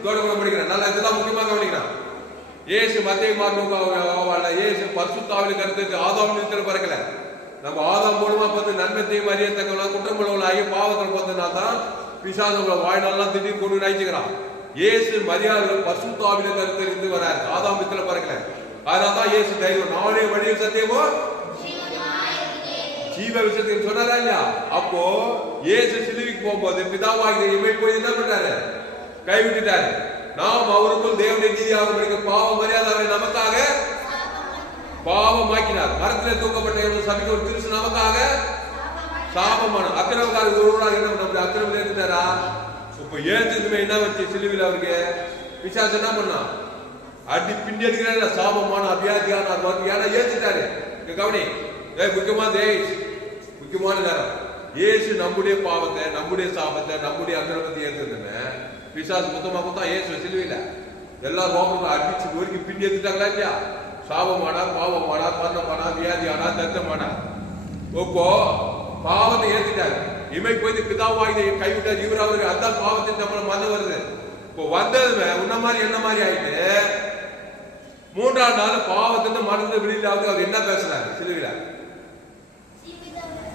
தோட முடிக்கிறேன். நல்லா இதுதான் முக்கியமா கவனிக்கிறான். ஏசு மத்திய மார்க்க ஏசு பரிசுத்தாவின் கருத்து ஆதாம் நிலத்தில் பிறக்கல. நம்ம ஆதாம் மூலமா பார்த்து நன்மைத்தையும் அறியத்தக்கலாம் குற்றமுள்ளவர்களாகி பாவத்தில் பார்த்தனா தான் பிசாசங்கள வாழ்நாள்லாம் திடீர்னு கொண்டு நினைச்சுக்கிறான். ஏசு மரியாதைகள் பரிசுத்தாவின் கருத்து இருந்து வராரு. ஆதாம் நிலத்தில் பிறக்கல. அதனால்தான் ஏசு தைரியம் நானே வழியில் சத்தியமோ ஜீவ விஷயத்தையும் சொன்னாரா இல்லையா? அப்போ ஏசு சிலுவைக்கு போகும்போது பிதாவாகிய இமையில் போய் என்ன பண்றாரு? கைவிட்டுட்டாரு. நாம் அவருக்குள் தேவனுடைய நீதியாக படிக்க பாவ மரியாதை நமக்காக பாவமாக்கினார். மரத்திலே தூக்கப்பட்ட சபைக்கு ஒரு கிறிஸ்து நமக்காக சாபமான அக்கிரமக்காரர் ஒருவராக நம்ம அக்கிரமம் ஏற்றுட்டாரா? இப்ப ஏற்றுக்குமே என்ன வச்சு சிலுவையில் அவருக்கு பிசாசு என்ன பண்ணா? அடி பிண்டி எடுக்கிறாரு. சாபமான அபியாதியான ஏன்னா ஏற்றுட்டாரு. கவனி முக்கியமான நேரம் ஏசு நம்முடைய பாவத்தை நம்முடைய சாபத்தை நம்முடைய அக்கிரமத்தை ஏற்றுதுன்னு பிசாசு மொத்தமா கொடுத்தா ஏசு சிலுவையில எல்லா ரோகங்களும் அடிச்சு ஒருக்கி பிண்டி எடுத்துட்டாங்களா இல்லையா? சாபமானா பாவமானா மரணமானா வியாதியானா தத்தமானா இப்போ பாவத்தை ஏத்துட்டாங்க. இமை போய் பிதாவாய் கைவிட்டார் இவராவது அதான் பாவத்தின் நம்மள மன வருது. இப்போ வந்ததுமே உன்ன மாதிரி என்ன மாதிரி ஆயிட்டு 3ஆம் நாள் பாவத்தின் மனது வெளியிலாவது அவர் என்ன பேசுறாரு? சிலுவையில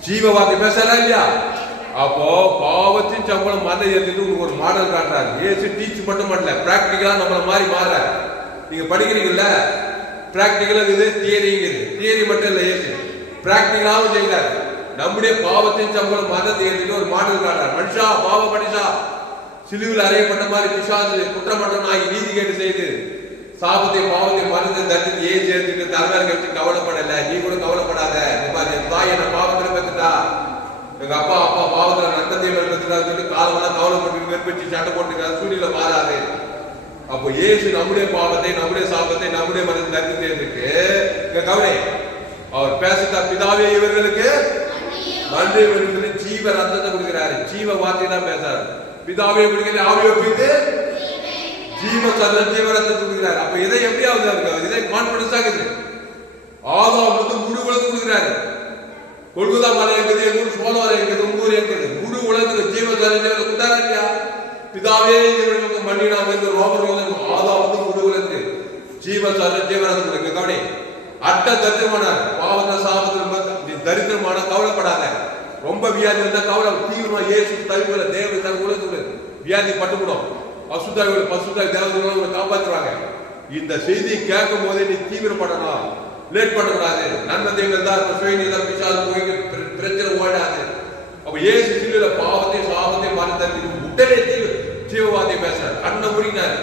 ஜீவவாதி பேசுறா இல்லையா? அப்போ பாவத்தின் சம்பளம் மன ஏத்துட்டு உங்களுக்கு ஒரு மாடல் காட்டுறாரு. ஏசு டீச் மட்டும் பண்ணல, பிராக்டிகலா நம்மள மாதிரி மாற. நீங்க படிக்கிறீங்கல்ல பிராக்டிகலா இது தியரிங்குது. தியரி மட்டும் இல்ல, ஏசு பிராக்டிகலாவும் செய்யறாரு. நம்முடைய பாவத்தின் சம்பளம் மனதை ஏத்துட்டு ஒரு மாடல் காட்டுறாரு. மனுஷா பாவ மனுஷா சிலுவில் அறையப்பட்ட மாதிரி பிசாசு குற்றமற்றம் ஆகி நீதி கேட்டு செய்து சாபத்தை பாவத்தை மனதை தடுத்து ஏன் சேர்த்துட்டு தலைமையாக வச்சு கவலைப்படல. நீ கூட கவலைப்படாத. என் தாய் என்ன பாவத்துல பெற்றுட்டா, எங்க அப்பா பாவத்துல நட்டத்தையும் பெற்றுட்டாரு காலமெல்லாம் கவலைப்பட்டு வெறுப்பிச்சு சட்டை போட்டுக்கிறார். சூழ்நிலை மாறாது. அப்போ ஏசு நம்முடைய பாவத்தை நம்முடைய சாபத்தை நம்முடைய மனதை தடுத்து தேர்ந்துட்டு கவலை அவர் பேசுறா. பிதாவே இவர்களுக்கு நன்றி ஜீவ ரத்தத்தை கொடுக்கிறாரு. ஜீவ வார்த்தை தான் பேசுறாரு. பிதாவே கொடுக்கிற ஆவியை ஒப்பித்து ஜீவ ரத்தத்தை கொடுக்கிறாரு. அப்ப இதை எப்படி ஆகுது? இதை கான்பிடன்ஸ் ஆகுது. ஆதாம் வந்து முழு உலகத்துக்கு கொடுக்கிறாரு. கொள்குதா மலை இருக்குது, சோழவரை இருக்குது, உங்கூர் இருக்குது, முழு உலகத்துக்கு ஜீவ கொடுத்தாரா இல்லையா? பிதாவே இவர்களுக்கு மண்ணினாம ரோமர் ஆதாம் வந்து முழு உலகத்துக்கு ஜீவரத்தம் கவனி அட்ட தரித்திரமானார். பாவத்தை சாபத்தில் தரித்திரமான கவலைப்படாத. ரொம்ப வியாதி வந்தா கவலை தீவிரமா ஏசு தவிர தேவ உலகத்துல வியாதி பட்டுக்கூடும். அசுத்தாவிகள் பசுத்தாய் தேவதை காப்பாற்றுவாங்க. இந்த செய்தியை கேட்கும் போதே நீ தீவிரப்படணும், லேட் பண்ணக்கூடாது. நன்மை பிரச்சனை ஓடாது. அப்ப ஏசு சிலுவையில பாவத்தை சாபத்தை மறந்து உடனே ஜீவவாதியை பேசுறாரு. கண்ணை முடினாரு.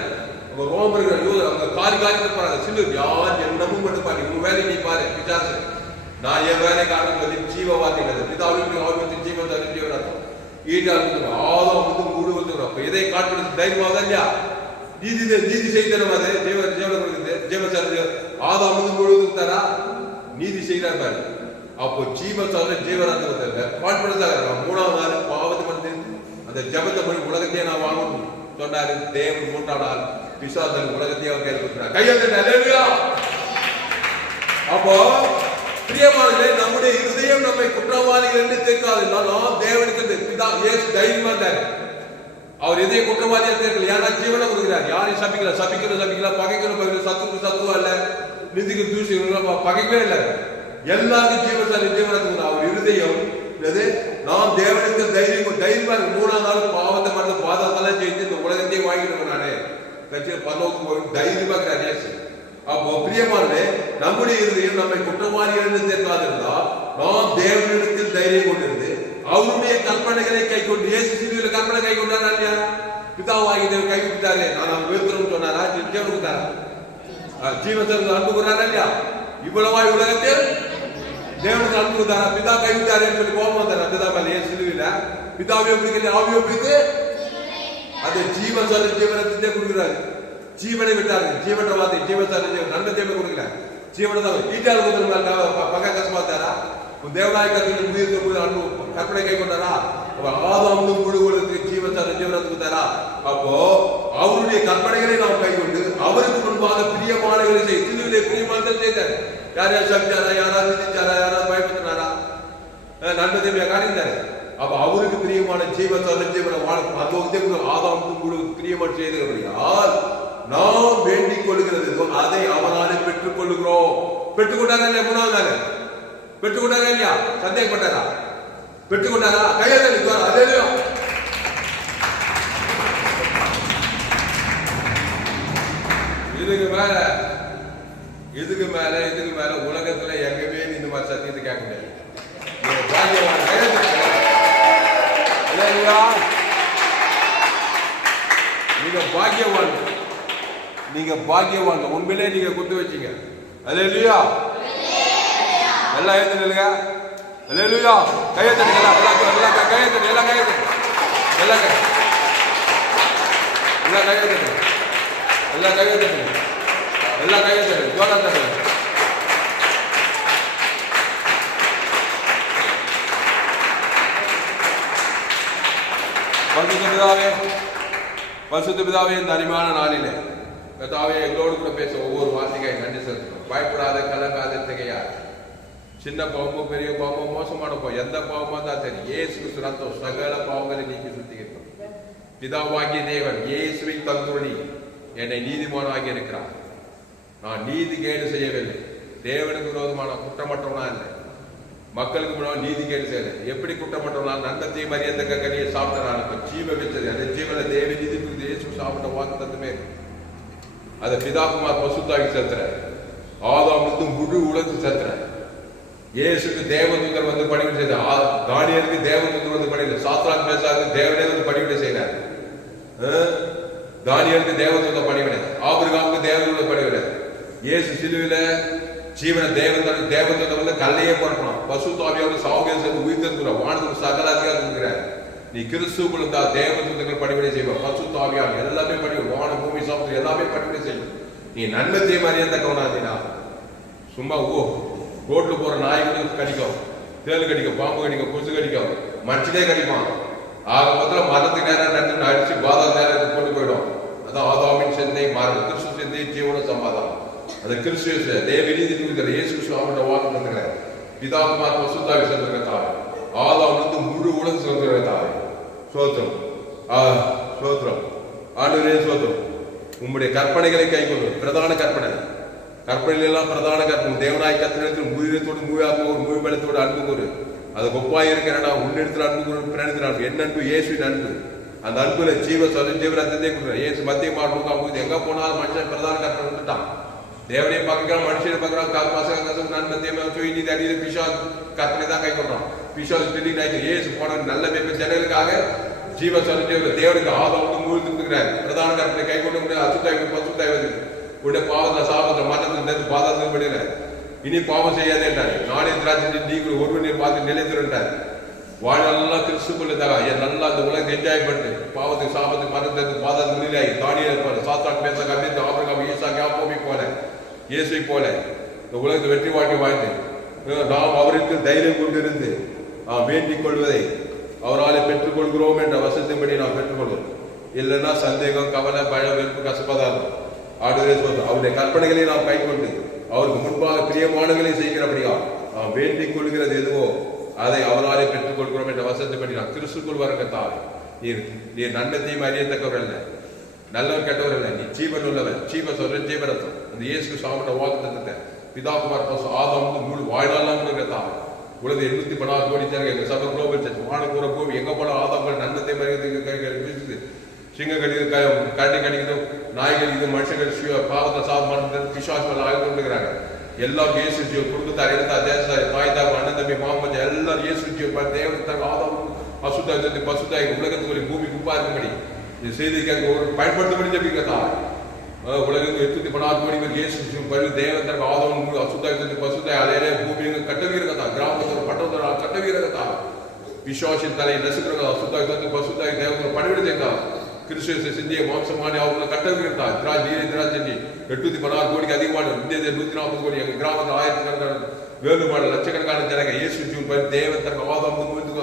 ரோமர்கள் அவங்க காரி போறாங்க. சிலு யார் என்னமும் மட்டும் பாரு, உங்க வேலையை நீ பாரு பிசாசு. நான் என் வேலை காரணம் ஜீவவாதி பிதாவின் ஜீவன் ஆதம் வந்து முழு வந்து. அப்ப இதை காட்டுறது தைரியமாக தான் இல்லையா? நீதி செய்தனம் அது ஜீவ ஆதாம் வந்து முழுவதும் தரா நீதி செய்யறாரு பாரு. அப்போ ஜீவராத்திர கான்பிடன்ஸ் ஆகிறார். 3ஆம் நாள் பாவத்தை வந்து அந்த ஜபத்தை போய் உலகத்தையே நான் வாங்கணும் சொன்னாரு. தேவன் 3ஆம் நாள் பிசாசன் உலகத்தையே அவர் கையில் கொடுக்கிறார். கையெழுத்து. அப்போ பிரியமானவர்களே, நம்முடைய இருதயம் நம்மை குற்றவாளிகள் என்று தெரியாது. நாம் தேவனுக்கு தைரியமா இருந்தாரு. அவர் இதய குற்றவாளியா தெரியல. யாரா ஜீவனை கொடுக்கிறார், யாரையும் சபிக்கல, பகைக்கணும், சத்துவம் இல்ல, நிதிக்கு தூசி பகைக்கவே இல்லை. எல்லாருக்கும் ஜீவனை அவர் இருதயம் நாம் தேவனுக்கு தைரியமா இருக்கு. 3ஆம் நாள் பாவத்தை மறந்து பாதத்தெல்லாம் ஜெயிச்சு இந்த உலகத்தையே வாங்கிட்டு நானே பரலோகத்துக்கு தைரியமா இருக்கிறார். அப்போ பிரியமானே, நம்முடைய இருதயம் நம்மை குற்றவாளிகள் என்று தெரியாதிருந்தா நாம் தேவனிடத்தில் தைரியம் கொண்டிருந்து அவருடைய கற்பனைகளை கை கொண்டு இயேசு சிலுவையில் கற்பனை கை கொண்டாரா இல்லையா? பிதாவாகி தேவன் கை கொடுத்தாரு. நான் அவர் வீழ்த்தணும் சொன்னாரா? ஜீவன் கொடுத்தாரா? ஜீவன் அன்பு கொடுறாரா இல்லையா? இவ்வளவாய் உலகத்தில் தேவனுக்கு அன்பு கொடுத்தாரா? பிதா கை விட்டாருன்னு சொல்லி கோபம் வந்தாரா பிதா மேல? ஏன் சிலுவையில பிதாவையோ பிடிக்கல, ஆவியோ பிடித்து அது ஜீவன் சொல்ல ஜீவனத்தை கொடுக்கிறாரு. ஜீவனை விட்டாரு. ஜீவன வார்த்தை ஜீவன் நல்ல தேவை கொடுக்கல. ஜீவனை தான் ஈட்டால் பக கசமாத்தாரா? தேவநாயகத்தின் உயிர் அன்பு கற்பனை கை கொண்டாரா? ஆதாமும் முழுவதுக்கு ஜீவன் ஜீவனத்தை கொடுத்தாரா? அப்போ அவருடைய கற்பனைகளை நாம் கை கொண்டு அவருக்கு முன்பாக பிரியமானவர்களை செய்து சிலுவிலே பிரியமானதை செய்தார். யாரையா சபிச்சாரா? யாராவது நிதிச்சாரா? யாராவது பயப்படுத்தினாரா? நல்ல தேவையா காணிந்தாரு. அப்ப அவருக்கு பிரியமான ஜீவன் ஜீவனை ஆதாமுக்கு பிரியமான செய்தபடியால் நாம் வேண்டிக் கொள்கிறது அதை அவனாலே பெற்றுக் கொள்ளுகிறோம். பெற்றுக்கொண்டாரா இல்லையா? 3ஆவது நாள் பெற்றுக்கொண்டாரா இல்லையா? சந்தேகப்பட்டாரா? பெற்றுக்கொண்டாரா? கையால இதுக்கு மேல உலகத்துல எங்கவே இந்த மாதிரி சத்தியத்தை கேட்க முடியாது. நீங்க பாக்கியவான். உண்மையிலே நீங்க குத்து வச்சீங்க. அல்லேலூயா. எல்லாம் ஏத்து நில்லுங்க. அல்லேலூயா. கையை தட்டுங்க. கையை தட்டு. எல்லாம் கையை தட்டு. எல்லாம் கையை தட்டு. எல்லாம் கையை தட்டு. எல்லாம் கையை தட்டு. ஜோரா தட்டு. பரிசுத்த பிதாவே, இந்த அருமையான நாளிலே கர்த்தாவே எங்களோடு கூட பேச ஒவ்வொரு வார்த்தையை நன்றி செலுத்தணும். பயப்படாத, கலங்காத, திகையாத. சின்ன பாவமோ பெரிய பாவமோ மோசமான பாவம் எந்த பாவமா தான் சரி, இயேசு ரத்தம் சகல பாவங்களை நீக்கி சுத்திகரிக்கும். பிதாவாகிய தேவன் இயேசுவின் தந்துணி என்னை நீதிமானாகி இருக்கிறார். நான் நீதி கேடு செய்யவில்லை. தேவனுக்கு விரோதமான குற்றமற்றவனா இல்லை. மக்களுக்கு முன்னாடி நீதி கேடு செய்யலை. எப்படி குற்றமற்றவனா? நன்மத்தை மரியந்த கனியை சாப்பிட்டான். ஜீவ வச்சது அந்த ஜீவனை தேவ நீதி இயேசு சாப்பிட்ட வாக்கு தத்துமே அதை பிதாகுமார் பசுத்தாகி செலுத்துற. ஆதாமுக்கு முழு உலகத்துக்கு செலுத்துற. இயேசுக்கு தேவதூதர் வந்து பணிவிடை செய்தார். தானியலுக்கு தேவதூதர் வந்து பணிவிடை, சாத்ராக் மேசாக்கு தேவனே வந்து பணிவிடை செய்தார். தானியலுக்கு தேவதூதர் பணிவிடை, ஆபிரகாமுக்கு தேவதூதர் பணிவிடை. இயேசு சிலுவையில ஜீவன தேவதூதர் வந்து கல்லையே புறப்படும். பசுத்தாவியோடு சாவுகேசு உயிர்த்தெடுக்கிற வானத்துக்கு சகல அதிகாரம் இருக்கிறார். நீ கிறிஸ்துக்குள் இருந்தா தேவதூதர்கள் பணிவிடை செய்வோம். பசுத்தாவியால் எல்லாமே பணிவு, வான பூமி சாப்பிட்டு எல்லாமே பணிவிடை செய்யும். நீ நன்மத்தை மாதிரியே தக்கவனாதீனா சும்மா ரோட்ல போற நாய்களுக்கு கடிக்கும், தேல் கடிக்கும், பாம்பு கடிக்கும், கொசு கடிக்கும், மனுஷனே கடிப்பான். ஆக மொத்தம் மரத்துக்கு நேரம் நன்று அடிச்சு பாதா நேரம் கொண்டு போயிடும். அதான் ஆதாமின் சிந்தை மாறுது. கிறிஸ்து சிந்தை ஜீவன சமாதானம். அந்த கிறிஸ்து தேவ நீதி கொடுக்கிற இயேசு அவனோட வாக்கு பண்ணுற பிதாகுமார் பசுத்தாவி சென்றிருக்காரு. ஆதாமிலிருந்து முழு உலகம் சென்றிருக்காரு. சோத்திரம் சோத்திரம் ஆண்டவரே சோத்திரம். உங்களுடைய கற்பனைகளை கை கொண்டு பிரதான கற்பனைகள் எல்லாம் பிரதான கற்பனை. தேவனாய் கத்திரத்தில் உயிரத்தோடு மூவாத்ம ஒரு மூழ்பலத்தோடு அன்பு கூறு. அது ஒப்பாய் இருக்கிறா உன்னிடத்தில் அன்பு கூறு. பிறகு என் அன்பு இயேசுவின் அன்பு. அந்த அன்புல ஜீவரத்தே கொடுக்குற இயேசு மத்திய மாட்டு எங்க போனாலும் மனுஷன் பிரதான கற்பனை விட்டுட்டான். தேவனையும் பார்க்கிறான், மனுஷனை பார்க்கிறான். கால் மாசம் நன்மத்தியம் அடியில பிஷால் கற்பனை தான் கை கொள்றான். பிஷால் சொல்லி இயேசு போன நல்ல மேற்ப ஜனங்களுக்காக ஜீவ சொல்லிட்டு தேவனுக்கு ஆதாம் மூழ்கிருக்கிறார். பிரதான கற்பனை கை கொண்டு பசுத்தாய் வந்து உடைய பாவத்துல சாபத்துல மதத்தில் பாதத்தில் விடுகிற. இனி பாவம் செய்யாதே என்றார். நானே திராட்சை நீங்க ஒருவனை பார்த்து நிலைத்திருந்தார். வாழ்நாளெல்லாம் கிறிஸ்துக்குள்ளதாக நல்லா அந்த உலகத்தை என்ஜாய் பண்ணிட்டு பாவத்துக்கு சாபத்துக்கு மதத்துக்கு பாதத்துக்கு நிலையாகி தானியல் இருப்பார். சாத்தான் பேச கம்பித்து ஆபிரகாம் ஈசாக் யாக்கோபை போல இயேசுவை போல இந்த உலகத்தை வெற்றி வாழ்க்கை வாழ்ந்து நாம் அவருக்கு தைரியம் கொண்டிருந்து வேண்டிக் கொள்வதை அவராலே பெற்றுக் கொள்கிறோம் என்ற வசத்தின்படி நாம் பெற்றுக்கொள்வோம். இல்லைன்னா சந்தேகம், கவலை, பயம், வெறுப்பு, கசப்பதாகும். ஆடுவதே சொல்றோம். அவருடைய கற்பனைகளை நாம் கை கொண்டு அவருக்கு முன்பாக பிரியமானங்களை செய்கிறபடியா நாம் வேண்டிக் கொள்கிறது எதுவோ அதை அவராலே பெற்றுக் கொள்கிறோம் என்ற வசனத்தை நான் கிறிஸ்துக்குள் வர கத்தாவே. நீர் நன்மையையும் அறியத்தக்கவர் அல்ல, நல்லவர் கெட்டவர் அல்ல, நீ ஜீவன் உள்ளவர், ஜீவ சொல்ற ஜீவரத்தம். அந்த இயேசு சாப்பிட்ட வாக்குத்தத்தத்தை பிதாகுமார் ஆதாம் முழு வாழ்நாளாம் கத்தாவே. உலக 816 கோடி ஜனங்க எங்க சபை குளோபல் சர்ச் வானக்கூற பூமி எங்க போல ஆதாம்கள் நன்மத்தை மறைகிறது. சிங்க கடிக்குது, கரடி கடிக்குது, நாய் கடிக்குது, மனுஷங்கள் பாவத்தை சாப்பிட்டு விசுவாசம் ஆய்வு கொண்டுக்கிறாங்க. எல்லாம் இயேசு ஜீவ குடும்பத்தை அறிந்தா தேச தாய் தாய் அண்ணன் தம்பி மாமன் எல்லாரும் இயேசு ஜீவ தேவத்தாங்க ஆதாம் அசுத்தாய் பசுத்தாய் உலகத்துக்கு பூமி குப்பா இருக்கும்படி இந்த செய்திக்கு ஒரு பயன்படுத்தபடி ஜபிக்கத்தா. உலகத்துக்கு 816 கோடி பேர் இயேசு பரி தேவத்தாங்க ஆதாம் அசுத்தாய் பசுத்தாய் அலையிலே பூமி கட்டவீரகத்தா, கிராமத்தில் பட்டணத்தில் கட்டவீரகத்தா, விசுவாசின் தலையை நசுக்கிறதா, அசுத்தாய் பசுத்தாய் தேவத்தை பணிவிடுதா, கிறிஸ்துவ சிந்திய மாம்சமான அவங்களை கட்டவீரத்தா. திராட்சை 816 கோடிக்கு அதிகமான இந்திய 140 கோடி எங்க கிராமத்தில் ஆயிரக்கணக்கான வேறுபாடு லட்சக்கணக்கான ஜனங்க இயேசு தேவன் தனக்கு ஆதாம்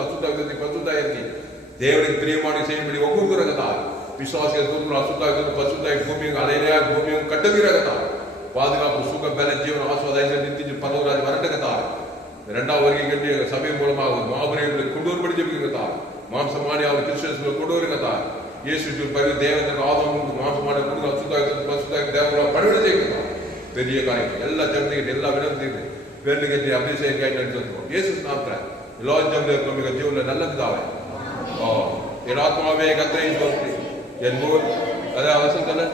அசுத்தாய் பசுத்தாய் இருக்கு தேவனுக்கு பிரியமான செய்யும்படி ஒவ்வொருத்தரகத்தா. விசுவாசிகள் அசுத்தாய் பசுத்தாய் பூமியும் அலையிலையா பூமியும் கட்டவீரகத்தா. பாதுகாப்பு சுக பல ஜீவன் ஆஸ்வாதாயம் நித்திய பரவராஜ் வரட்டகத்தா. இரண்டாவது வருகை கட்டி சபையின் மூலமாக மாபுரைகளை கொண்டு வரும்படி ஜெபிக்கிறதா. மாம்சமான அவர் கிறிஸ்துவ கொண்டு வருங்கத்தா. இயேசு பரி தேவனுக்கு ஆதாம் மாம்சமான கொடுங்க அசுத்தாய் பசுத்தாய் தேவனோட பணிவிட செய்கிறதா. பெரிய காரியம் எல்லா ஜனத்தையும் எல்லா விடத்தையும் பேர்ல கட்டி அபிஷேகம் காய்ச்சி இயேசு நாமத்தில் எல்லா ஜனங்களும் ஜீவனில் நல்லதாவே. என் ஆத்மாவே கர்த்தரை ஸ்தோத்திரி, என் மூல் அதே அவசரத்தில்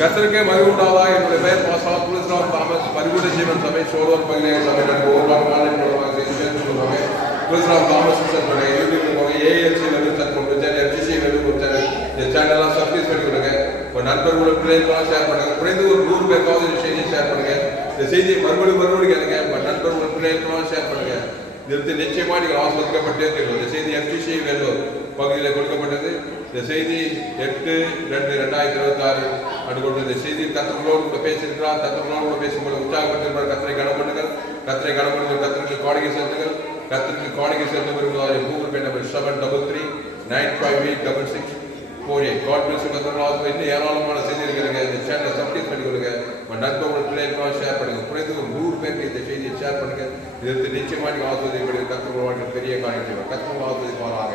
கர்த்தருக்கே மகிமை உண்டாவதாக. என்னுடைய பெயர் பாஸ்டர் குலஸ்ராம் தாமஸ், பரிபூர்ண ஜீவன் சபை சோழர் பகுதியை சபை நடக்கும் சொல்லுவாங்க. குலஸ்ராம் தாமஸ் யூடியூப்ல போங்க, ஏஎல்சி வெல்லும் சர்ச் எஃப்சிசி வெல்லும் சேனல்லாம் சப்ஸ்கிரைப் பண்ணி கொடுங்க. உங்கள் நண்பர்களோட பிள்ளைகளாம் ஷேர் பண்ணுங்க. குறைந்து ஒரு 100 பேருக்காவது இந்த செய்தியை ஷேர் பண்ணுங்க. இந்த செய்தியை மறுபடியும் கேளுங்க. உங்கள் நண்பர்களோட பிள்ளைகளாம் ஷேர் பண்ணுங்க. இதற்கு நிச்சயமா நீங்கள் ஆஸ்வதிக்கப்பட்டே தெரியும். இந்த செய்தி எஃப்சிசி வெல்லும் பகுதியில் கொடுக்கப்பட்டது. இந்த செய்தி 8/2/2026 அனுகொண்டு இந்த செய்தி கத்தர்களோடு பேசியிருக்கிறார். கத்தர்களோடு பேசும்போது உற்சாகப்பட்டிருப்பார். கத்தரை கனம் பண்ணுங்கள், கத்தரை கனம் பண்ணுங்கள், கத்தருக்கு காணிக்கை செலுத்துங்கள். கத்தருக்கு காணிக்கை செலுத்த விரும்புகிறார். Google Pay number 733-958-6648. God bless you. கத்தர்களாக இன்னும் ஏராளமான செய்தி இருக்கிறீங்க. இந்த சேனலை சப்ஸ்கிரைப் பண்ணி கொடுங்க. நண்பர்கள் பிள்ளைகளும் ஷேர் பண்ணுங்க. குறைந்து ஒரு 100 பேருக்கு இந்த செய்தியை ஷேர் பண்ணுங்க. இதற்கு நிச்சயமா நீங்க ஆஸ்வதிப்படுங்க. கத்தர்கள் பெரிய காரியம் செய்வார். கத்தர்கள் ஆஸ்வதிப்பாராக.